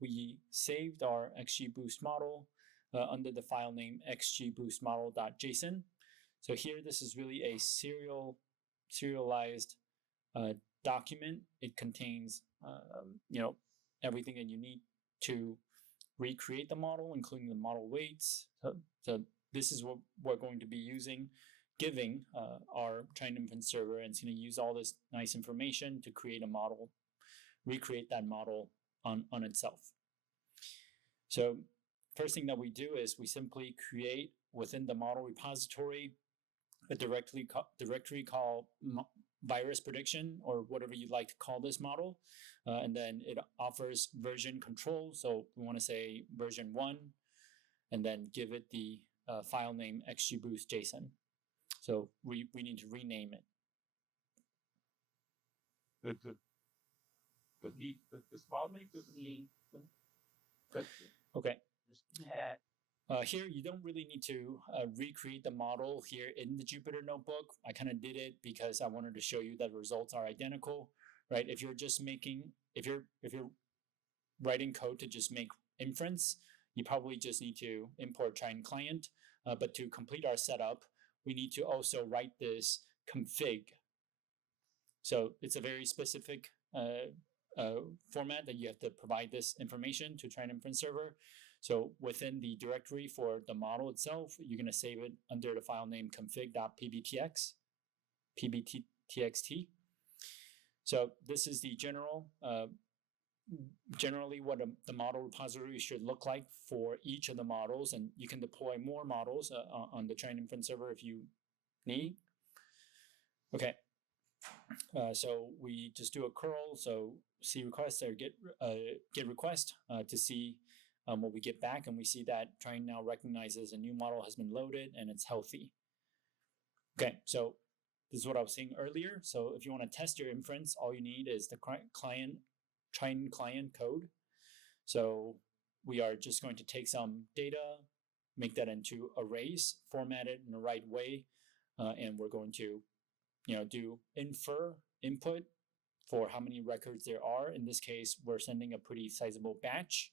we saved our XGBoost model under the file name xgboostmodel.json. So here, this is really a serialized document. It contains, everything that you need to recreate the model, including the model weights. So this is what we're going to be giving our Triton Inference Server, and it's going to use all this nice information to create a model recreate that model on itself. So first thing that we do is we simply create within the model repository a directory called virus prediction, or whatever you'd like to call this model. And then it offers version control. So we want to say version 1, and then give it the file name xgboost.json. So we need to rename it. The small link doesn't need. Okay. Yeah. Here, you don't really need to recreate the model here in the Jupyter notebook. I kind of did it because I wanted to show you that results are identical, right? If you're just making, if you're writing code to just make inference, you probably just need to import Trident client. But to complete our setup, we need to also write this config. So it's a very specific format that you have to provide this information to Trident Inference Server. So within the directory for the model itself, you're going to save it under the file name config.pbtxt. So this is the generally what the model repository should look like for each of the models, and you can deploy more models on the Trident Inference Server if you need. Okay, so we just do a curl, so see request or get request to see what we get back, and we see that Trident now recognizes a new model has been loaded and it's healthy. Okay, so this is what I was saying earlier. So if you want to test your inference, all you need is the Trident client code. So we are just going to take some data, make that into arrays, format it in the right way, and we're going to, do infer input for how many records there are. In this case, we're sending a pretty sizable batch,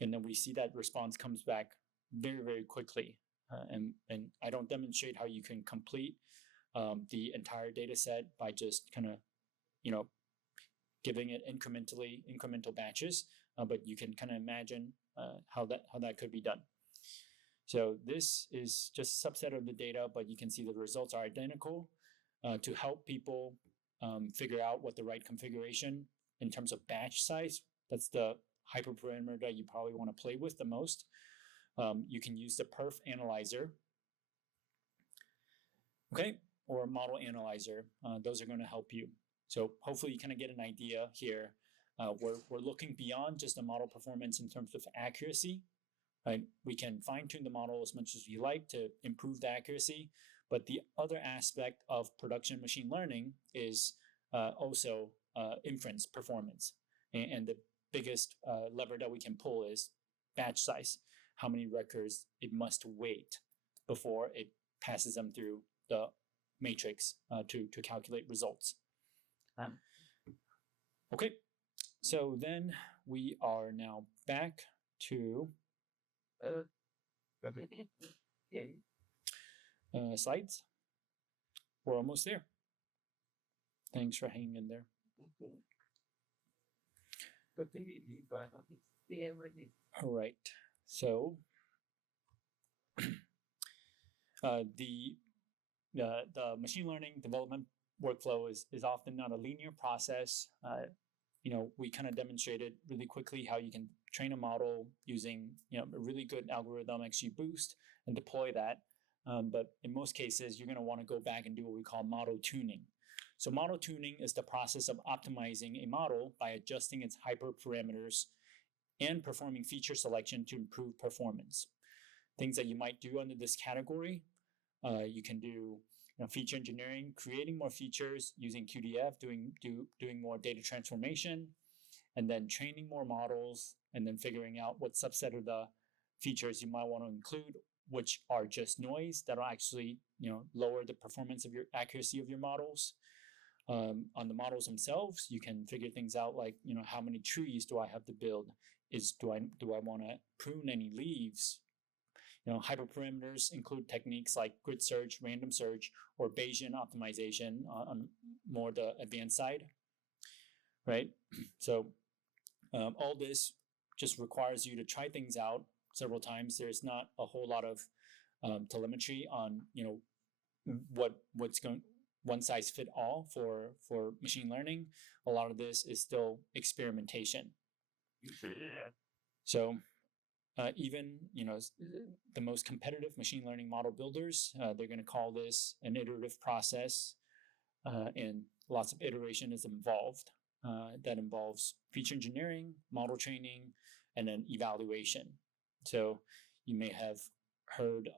and then we see that response comes back very, very quickly. And I don't demonstrate how you can complete the entire data set by just kind of, giving it incremental batches, but you can kind of imagine how that could be done. So this is just a subset of the data, but you can see the results are identical. To help people figure out what the right configuration in terms of batch size, that's the hyperparameter that you probably want to play with the most. You can use the perf analyzer, okay, or model analyzer. Those are going to help you. So hopefully you kind of get an idea here. We're looking beyond just the model performance in terms of accuracy, right? We can fine tune the model as much as we like to improve the accuracy, but the other aspect of production machine learning is also inference performance. And the biggest lever that we can pull is batch size, how many records it must wait before it passes them through the matrix to calculate results. Okay, so then we are now back to slides. We're almost there. Thanks for hanging in there. All right, so the machine learning development workflow is often not a linear process. We kind of demonstrated really quickly how you can train a model using a really good algorithm, XGBoost, and deploy that. But in most cases, you're going to want to go back and do what we call model tuning. So model tuning is the process of optimizing a model by adjusting its hyperparameters and performing feature selection to improve performance. Things that you might do under this category, you can do feature engineering, creating more features using cuDF, doing more data transformation, and then training more models, and then figuring out what subset of the features you might want to include, which are just noise that'll actually lower the performance of your accuracy of your models. On the models themselves, you can figure things out like how many trees do I have to build? Do I want to prune any leaves? Hyperparameters include techniques like grid search, random search, or Bayesian optimization on more the advanced side, right? So all this just requires you to try things out several times. There's not a whole lot of telemetry on one size fit all for machine learning. A lot of this is still experimentation. So even the most competitive machine learning model builders, they're going to call this an iterative process, and lots of iteration is involved. That involves feature engineering, model training, and then evaluation. So you may have heard,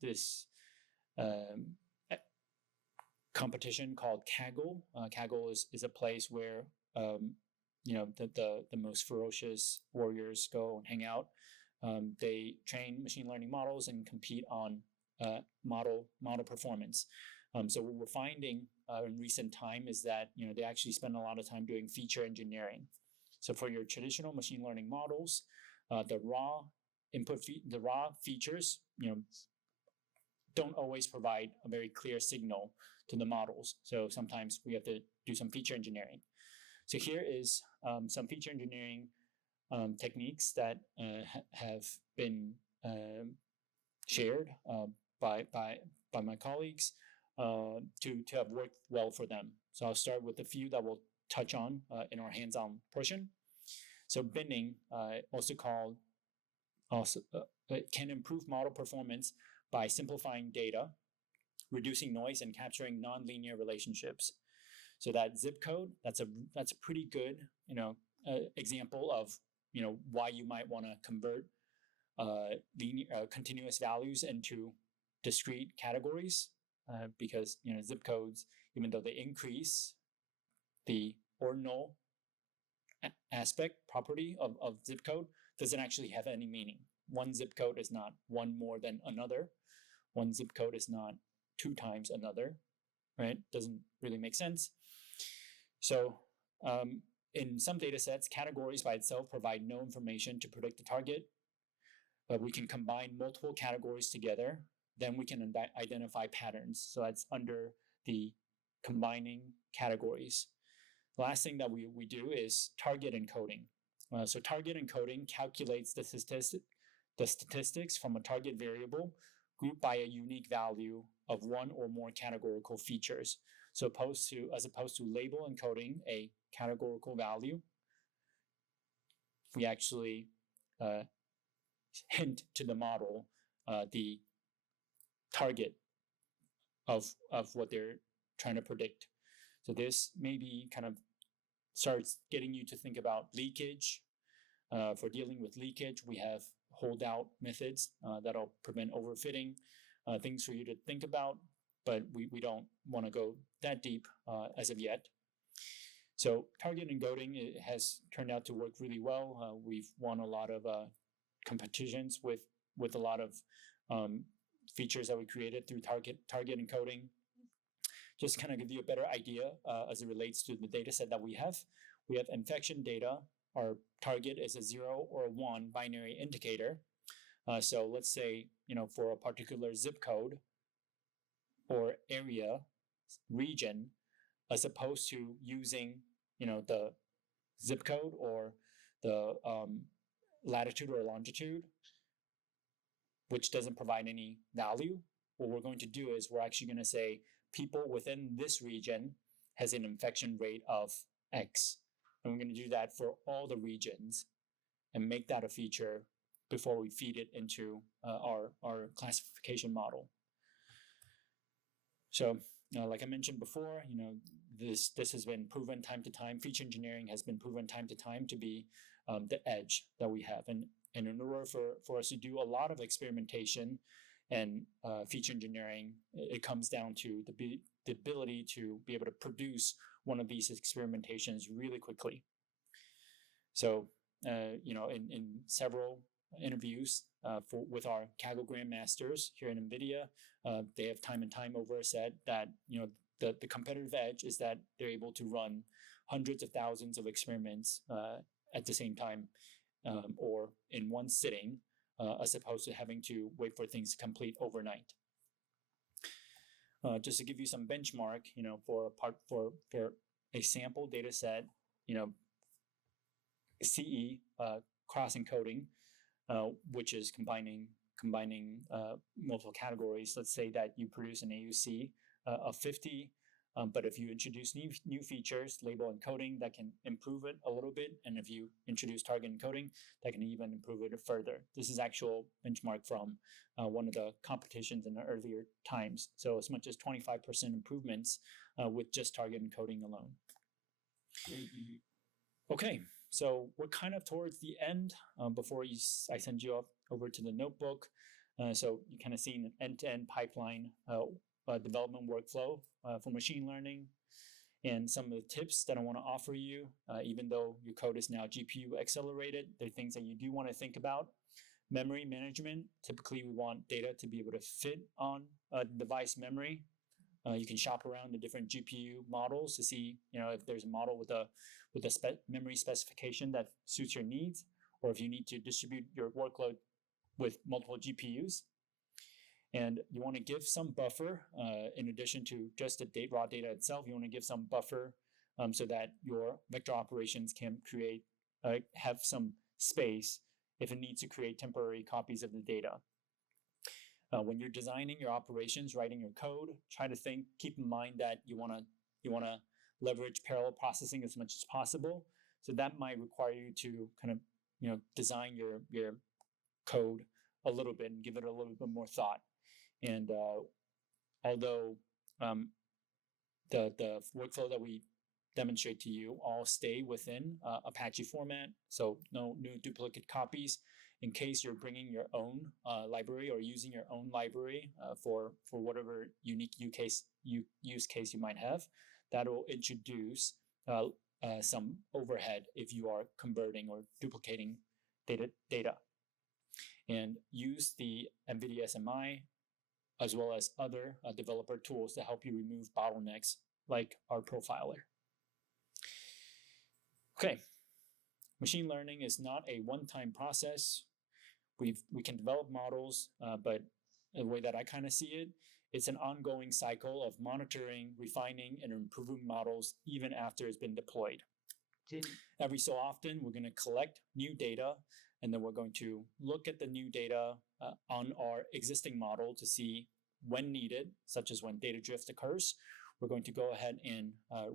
this competition called Kaggle. Kaggle is a place where the most ferocious warriors go and hang out. They train machine learning models and compete on model performance. So what we're finding in recent time is that they actually spend a lot of time doing feature engineering. So for your traditional machine learning models, the raw features don't always provide a very clear signal to the models. So sometimes we have to do some feature engineering. So here is some feature engineering techniques that have been shared by my colleagues to have worked well for them. So I'll start with a few that we'll touch on in our hands-on portion. So binning, can improve model performance by simplifying data, reducing noise, and capturing nonlinear relationships. So that zip code, that's a pretty good example of why you might want to convert continuous values into discrete categories, because zip codes, even though they increase the ordinal aspect property of zip code, doesn't actually have any meaning. One zip code is not one more than another. One zip code is not two times another, right? Doesn't really make sense. So in some data sets, categories by itself provide no information to predict the target, but we can combine multiple categories together. Then we can identify patterns. So that's under the combining categories. The last thing that we do is target encoding. So target encoding calculates the statistics from a target variable grouped by a unique value of one or more categorical features. So as opposed to label encoding a categorical value, we actually hint to the model the target of what they're trying to predict. So this maybe kind of starts getting you to think about leakage. For dealing with leakage, we have holdout methods that'll prevent overfitting, things for you to think about, but we don't want to go that deep as of yet. So target encoding has turned out to work really well. We've won a lot of competitions with a lot of features that we created through target encoding. Just kind of give you a better idea as it relates to the data set that we have. We have infection data. Our target is a 0 or a 1 binary indicator. So let's say, for a particular zip code or area, region, as opposed to using, the zip code or the latitude or longitude, which doesn't provide any value. What we're going to do is we're actually going to say people within this region has an infection rate of X. And we're going to do that for all the regions and make that a feature before we feed it into our classification model. So, like I mentioned before, this has been proven time to time. Feature engineering has been proven time to time to be the edge that we have. And in order for us to do a lot of experimentation and feature engineering, it comes down to the ability to be able to produce one of these experimentations really quickly. So, in several interviews with our Kaggle Grandmasters here in NVIDIA, they have time and time over said that, the competitive edge is that they're able to run hundreds of thousands of experiments at the same time or in one sitting, as opposed to having to wait for things to complete overnight. Just to give you some benchmark, for a sample data set, CE cross encoding, which is combining multiple categories. Let's say that you produce an AUC of 50. But if you introduce new features, label encoding, that can improve it a little bit. And if you introduce target encoding, that can even improve it further. This is actual benchmark from one of the competitions in the earlier times. So as much as 25% improvements with just target encoding alone. Okay, so we're kind of towards the end before I send you over to the notebook. So you kind of seen an end-to-end pipeline development workflow for machine learning, and some of the tips that I want to offer you. Even though your code is now GPU accelerated, there are things that you do want to think about. Memory management. Typically, we want data to be able to fit on device memory. You can shop around the different GPU models to see, if there's a model with a memory specification that suits your needs, or if you need to distribute your workload with multiple GPUs. And you want to give some buffer in addition to just the raw data itself. You want to give some buffer so that your vector operations can have some space if it needs to create temporary copies of the data. When you're designing your operations, writing your code, try to keep in mind that you want to leverage parallel processing as much as possible. So that might require you to kind of design your code a little bit and give it a little bit more thought. And although the workflow that we demonstrate to you all stay within Apache format, so no new duplicate copies. In case you're bringing your own library or using your own library for whatever unique use case you might have, that will introduce some overhead if you are converting or duplicating data. And use the NVIDIA SMI as well as other developer tools to help you remove bottlenecks like our profiler. Okay, machine learning is not a one-time process. We can develop models, but the way that I kind of see it, it's an ongoing cycle of monitoring, refining, and improving models even after it's been deployed. Every so often, we're going to collect new data, and then we're going to look at the new data on our existing model to see when needed, such as when data drift occurs. We're going to go ahead and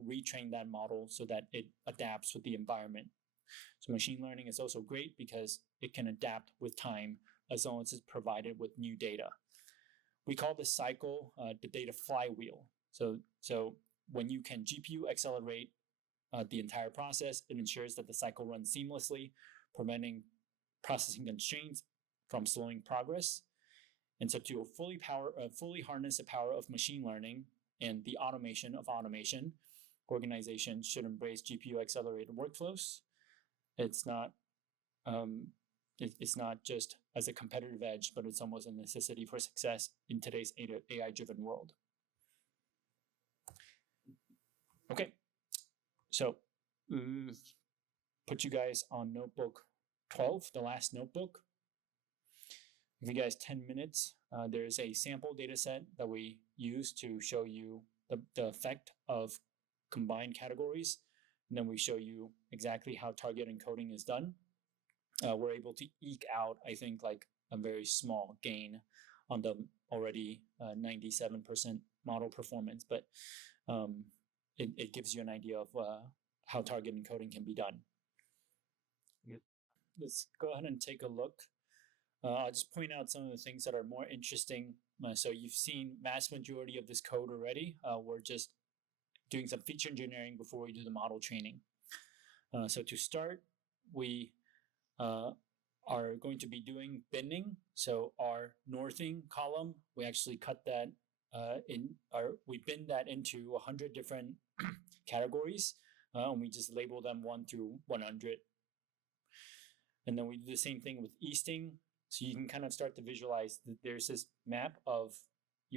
retrain that model so that it adapts with the environment. So machine learning is also great because it can adapt with time as long as it's provided with new data. We call this cycle the data flywheel. So when you can GPU accelerate the entire process, it ensures that the cycle runs seamlessly, preventing processing constraints from slowing progress. And so to fully harness the power of machine learning and the automation of automation, organizations should embrace GPU accelerated workflows. It's not just as a competitive edge, but it's almost a necessity for success in today's AI-driven world. Okay, so put you guys on notebook 12, the last notebook. Give you guys 10 minutes. There's a sample data set that we use to show you the effect of combined categories. And then we show you exactly how target encoding is done. We're able to eke out, I think, like a very small gain on the already 97% model performance, but it gives you an idea of how target encoding can be done. Let's go ahead and take a look. I'll just point out some of the things that are more interesting. So you've seen vast majority of this code already. We're just doing some feature engineering before we do the model training. So to start, we are going to be doing binning. So our northing column, we actually cut that we bin that into 100 different categories, and we just label them 1 through 100. And then we do the same thing with easting. So you can kind of start to visualize that there's this map of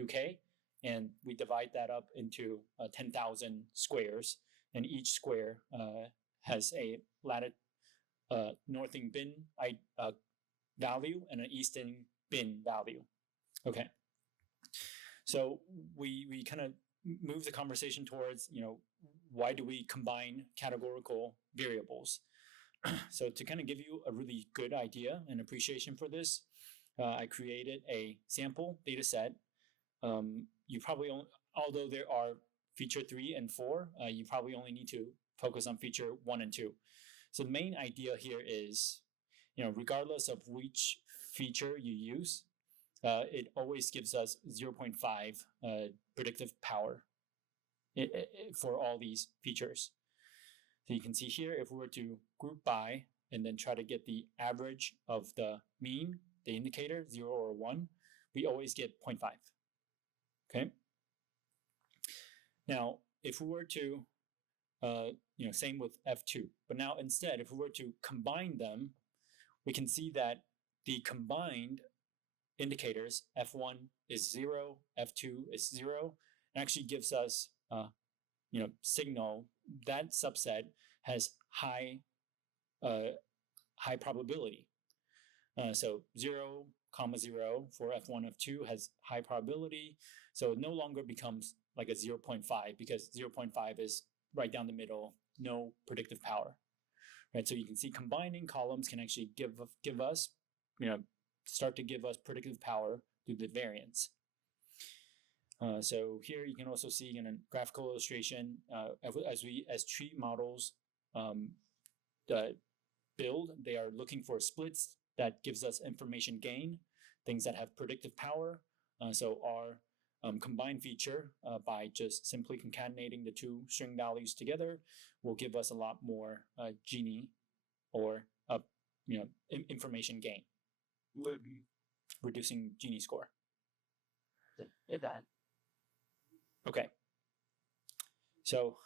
UK, and we divide that up into 10,000 squares, and each square has a northing bin value and an easting bin value. Okay. So we kind of move the conversation towards, why do we combine categorical variables? So to kind of give you a really good idea and appreciation for this, I created a sample data set. although there are feature 3 and 4, you probably only need to focus on feature 1 and 2. So the main idea here is, regardless of which feature you use, it always gives us 0.5 predictive power for all these features. So you can see here, if we were to group by and then try to get the average of the mean, the indicator, 0 or 1, we always get 0.5. Okay. Now, if we were to, same with F2, but now instead, if we were to combine them, we can see that the combined indicators, F1 is 0, F2 is 0, and actually gives us, signal that subset has high probability. So 0, 0 for F1, F2 has high probability. So it no longer becomes like a 0.5 because 0.5 is right down the middle, no predictive power. Right? So you can see combining columns can actually give us, start to give us predictive power through the variance. So here you can also see in a graphical illustration, as tree models build, they are looking for splits that gives us information gain, things that have predictive power. So our combined feature, by just simply concatenating the two string values together, will give us a lot more Gini, or information gain, reducing Gini score. Okay. So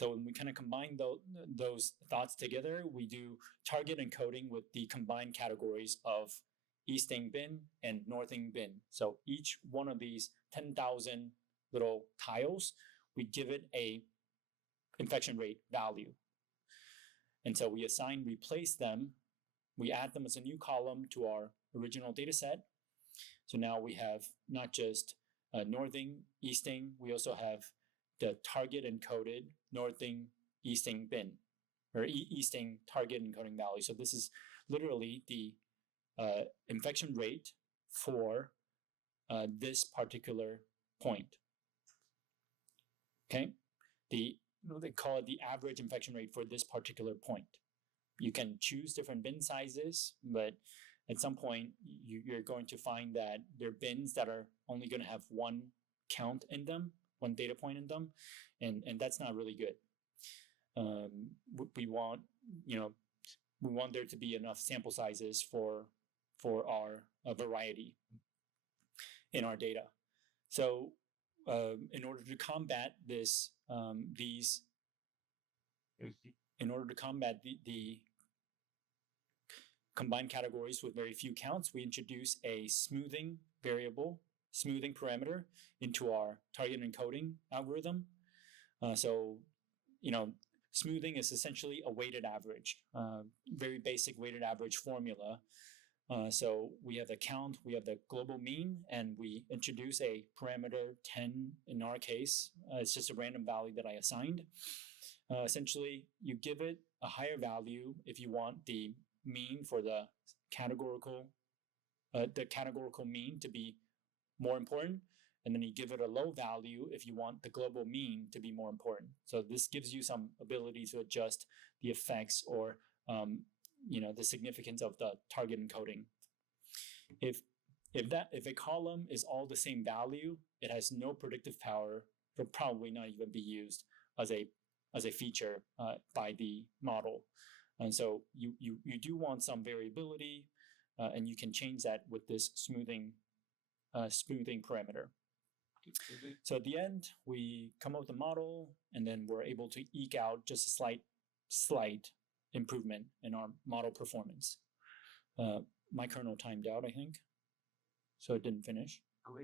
when we kind of combine those thoughts together, we do target encoding with the combined categories of easting bin and northing bin. So each one of these 10,000 little tiles, we give it a infection rate value. And so we replace them, we add them as a new column to our original data set. So now we have not just northing, easting, we also have the target encoded northing, easting bin, or easting target encoding value. So this is literally the infection rate for this particular point. Okay, they call it the average infection rate for this particular point. You can choose different bin sizes, but at some point you're going to find that there are bins that are only going to have one count in them, one data point in them, and that's not really good. We want there to be enough sample sizes for our variety in our data. So in order to combat this, in order to combat the combined categories with very few counts, we introduce a smoothing parameter into our target encoding algorithm. Smoothing is essentially a weighted average, very basic weighted average formula. So we have the count, we have the global mean, and we introduce a parameter 10 in our case. It's just a random value that I assigned. Essentially, you give it a higher value if you want the mean for the categorical mean to be more important, and then you give it a low value if you want the global mean to be more important. So this gives you some ability to adjust the effects or the significance of the target encoding. If a column is all the same value, it has no predictive power, will probably not even be used as a feature by the model. And so you do want some variability, and you can change that with this smoothing parameter. So at the end, we come up with a model, and then we're able to eke out just a slight improvement in our model performance. My kernel timed out, I think, so it didn't finish. All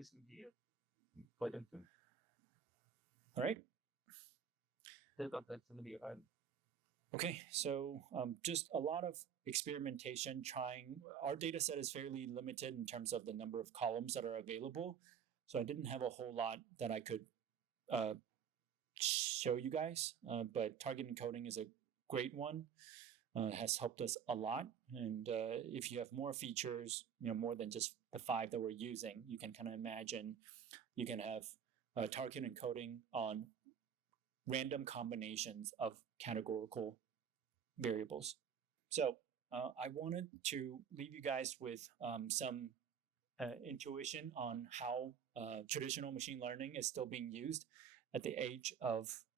right. Okay, so just a lot of experimentation, trying. Our data set is fairly limited in terms of the number of columns that are available, so I didn't have a whole lot that I could show you guys, but target encoding is a great one. Has helped us a lot, and if you have more features, more than just the 5 that we're using, you can kind of imagine you can have target encoding on random combinations of categorical variables. So I wanted to leave you guys with some intuition on how traditional machine learning is still being used at the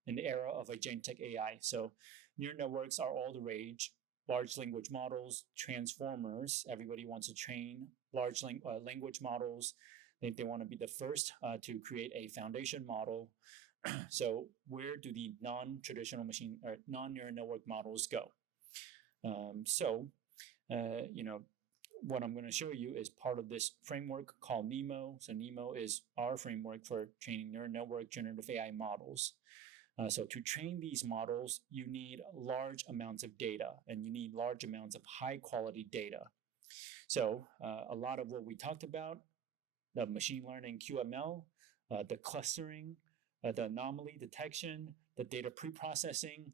in the era of agentic AI. So neural networks are all the rage. Large language models, transformers. Everybody wants to train large language models. They want to be the first to create a foundation model. So where do the non-traditional machine or non-neural network models go? What I'm going to show you is part of this framework called NEMO. So NEMO is our framework for training neural network generative AI models. So to train these models, you need large amounts of data, and you need large amounts of high quality data. So a lot of what we talked about, the machine learning QML, the clustering, the anomaly detection, the data preprocessing,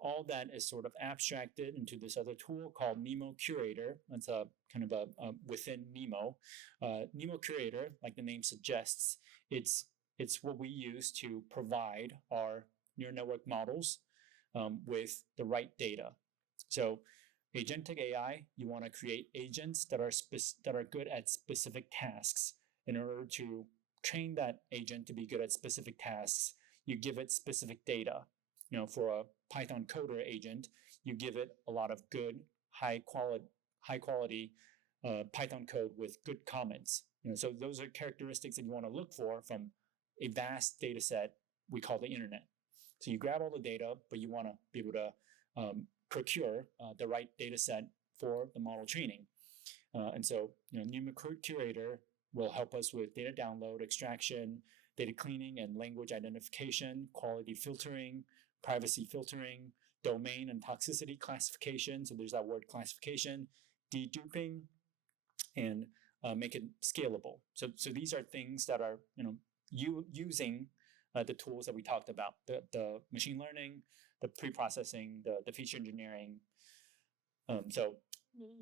all that is sort of abstracted into this other tool called NEMO Curator. That's a kind of a within NEMO. NEMO Curator, like the name suggests, it's what we use to provide our neural network models with the right data. So agentic AI, you want to create agents that are good at specific tasks. In order to train that agent to be good at specific tasks, you give it specific data. For a Python coder agent, you give it a lot of good, high quality Python code with good comments. So those are characteristics that you want to look for from a vast data set we call the internet. So you grab all the data, but you want to be able to procure the right data set for the model training. And so, NEMO Curator will help us with data download, extraction, data cleaning and language identification, quality filtering, privacy filtering, domain and toxicity classification. So there's that word classification, deduping, and make it scalable. So these are things that are using the tools that we talked about, the machine learning, the pre-processing, the feature engineering. So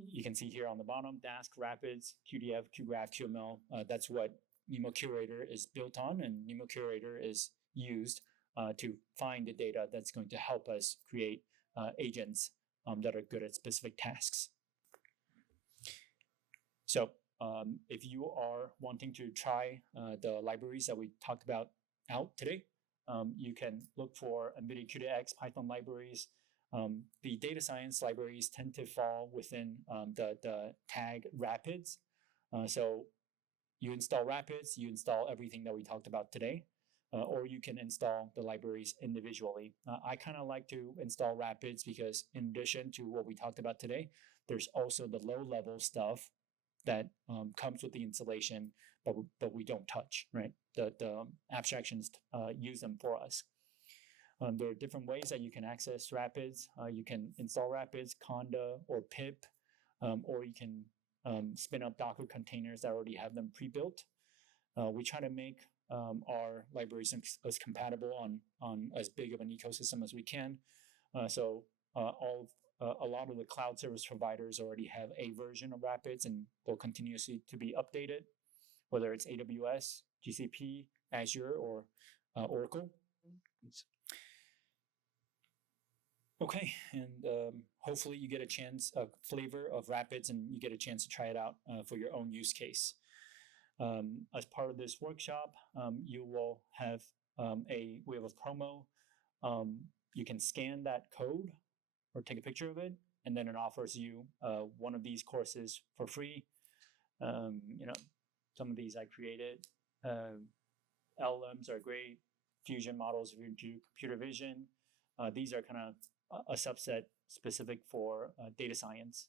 you can see here on the bottom, Dask, Rapids, cuDF, cuGraph, cuML. That's what NEMO Curator is built on, and NEMO Curator is used to find the data that's going to help us create agents that are good at specific tasks. So if you are wanting to try the libraries that we talked about out today, you can look for NVIDIA CUDA-X Python libraries. The data science libraries tend to fall within the tag Rapids. So you install Rapids, you install everything that we talked about today, or you can install the libraries individually. I kind of like to install Rapids because in addition to what we talked about today, there's also the low-level stuff that comes with the installation, but we don't touch, right? The abstractions use them for us. There are different ways that you can access Rapids. You can install Rapids, Conda, or pip, or you can spin up Docker containers that already have them pre-built. We try to make our libraries as compatible on as big of an ecosystem as we can. So a lot of the cloud service providers already have a version of Rapids, and they'll continuously to be updated, whether it's AWS, GCP, Azure, or Oracle. Okay, and hopefully you get a chance, a flavor of Rapids, and you get a chance to try it out for your own use case. As part of this workshop, you will have we have a promo. You can scan that code or take a picture of it, and then it offers you one of these courses for free. Some of these I created. LLMs are great. Fusion models if you do computer vision. These are kind of a subset specific for data science.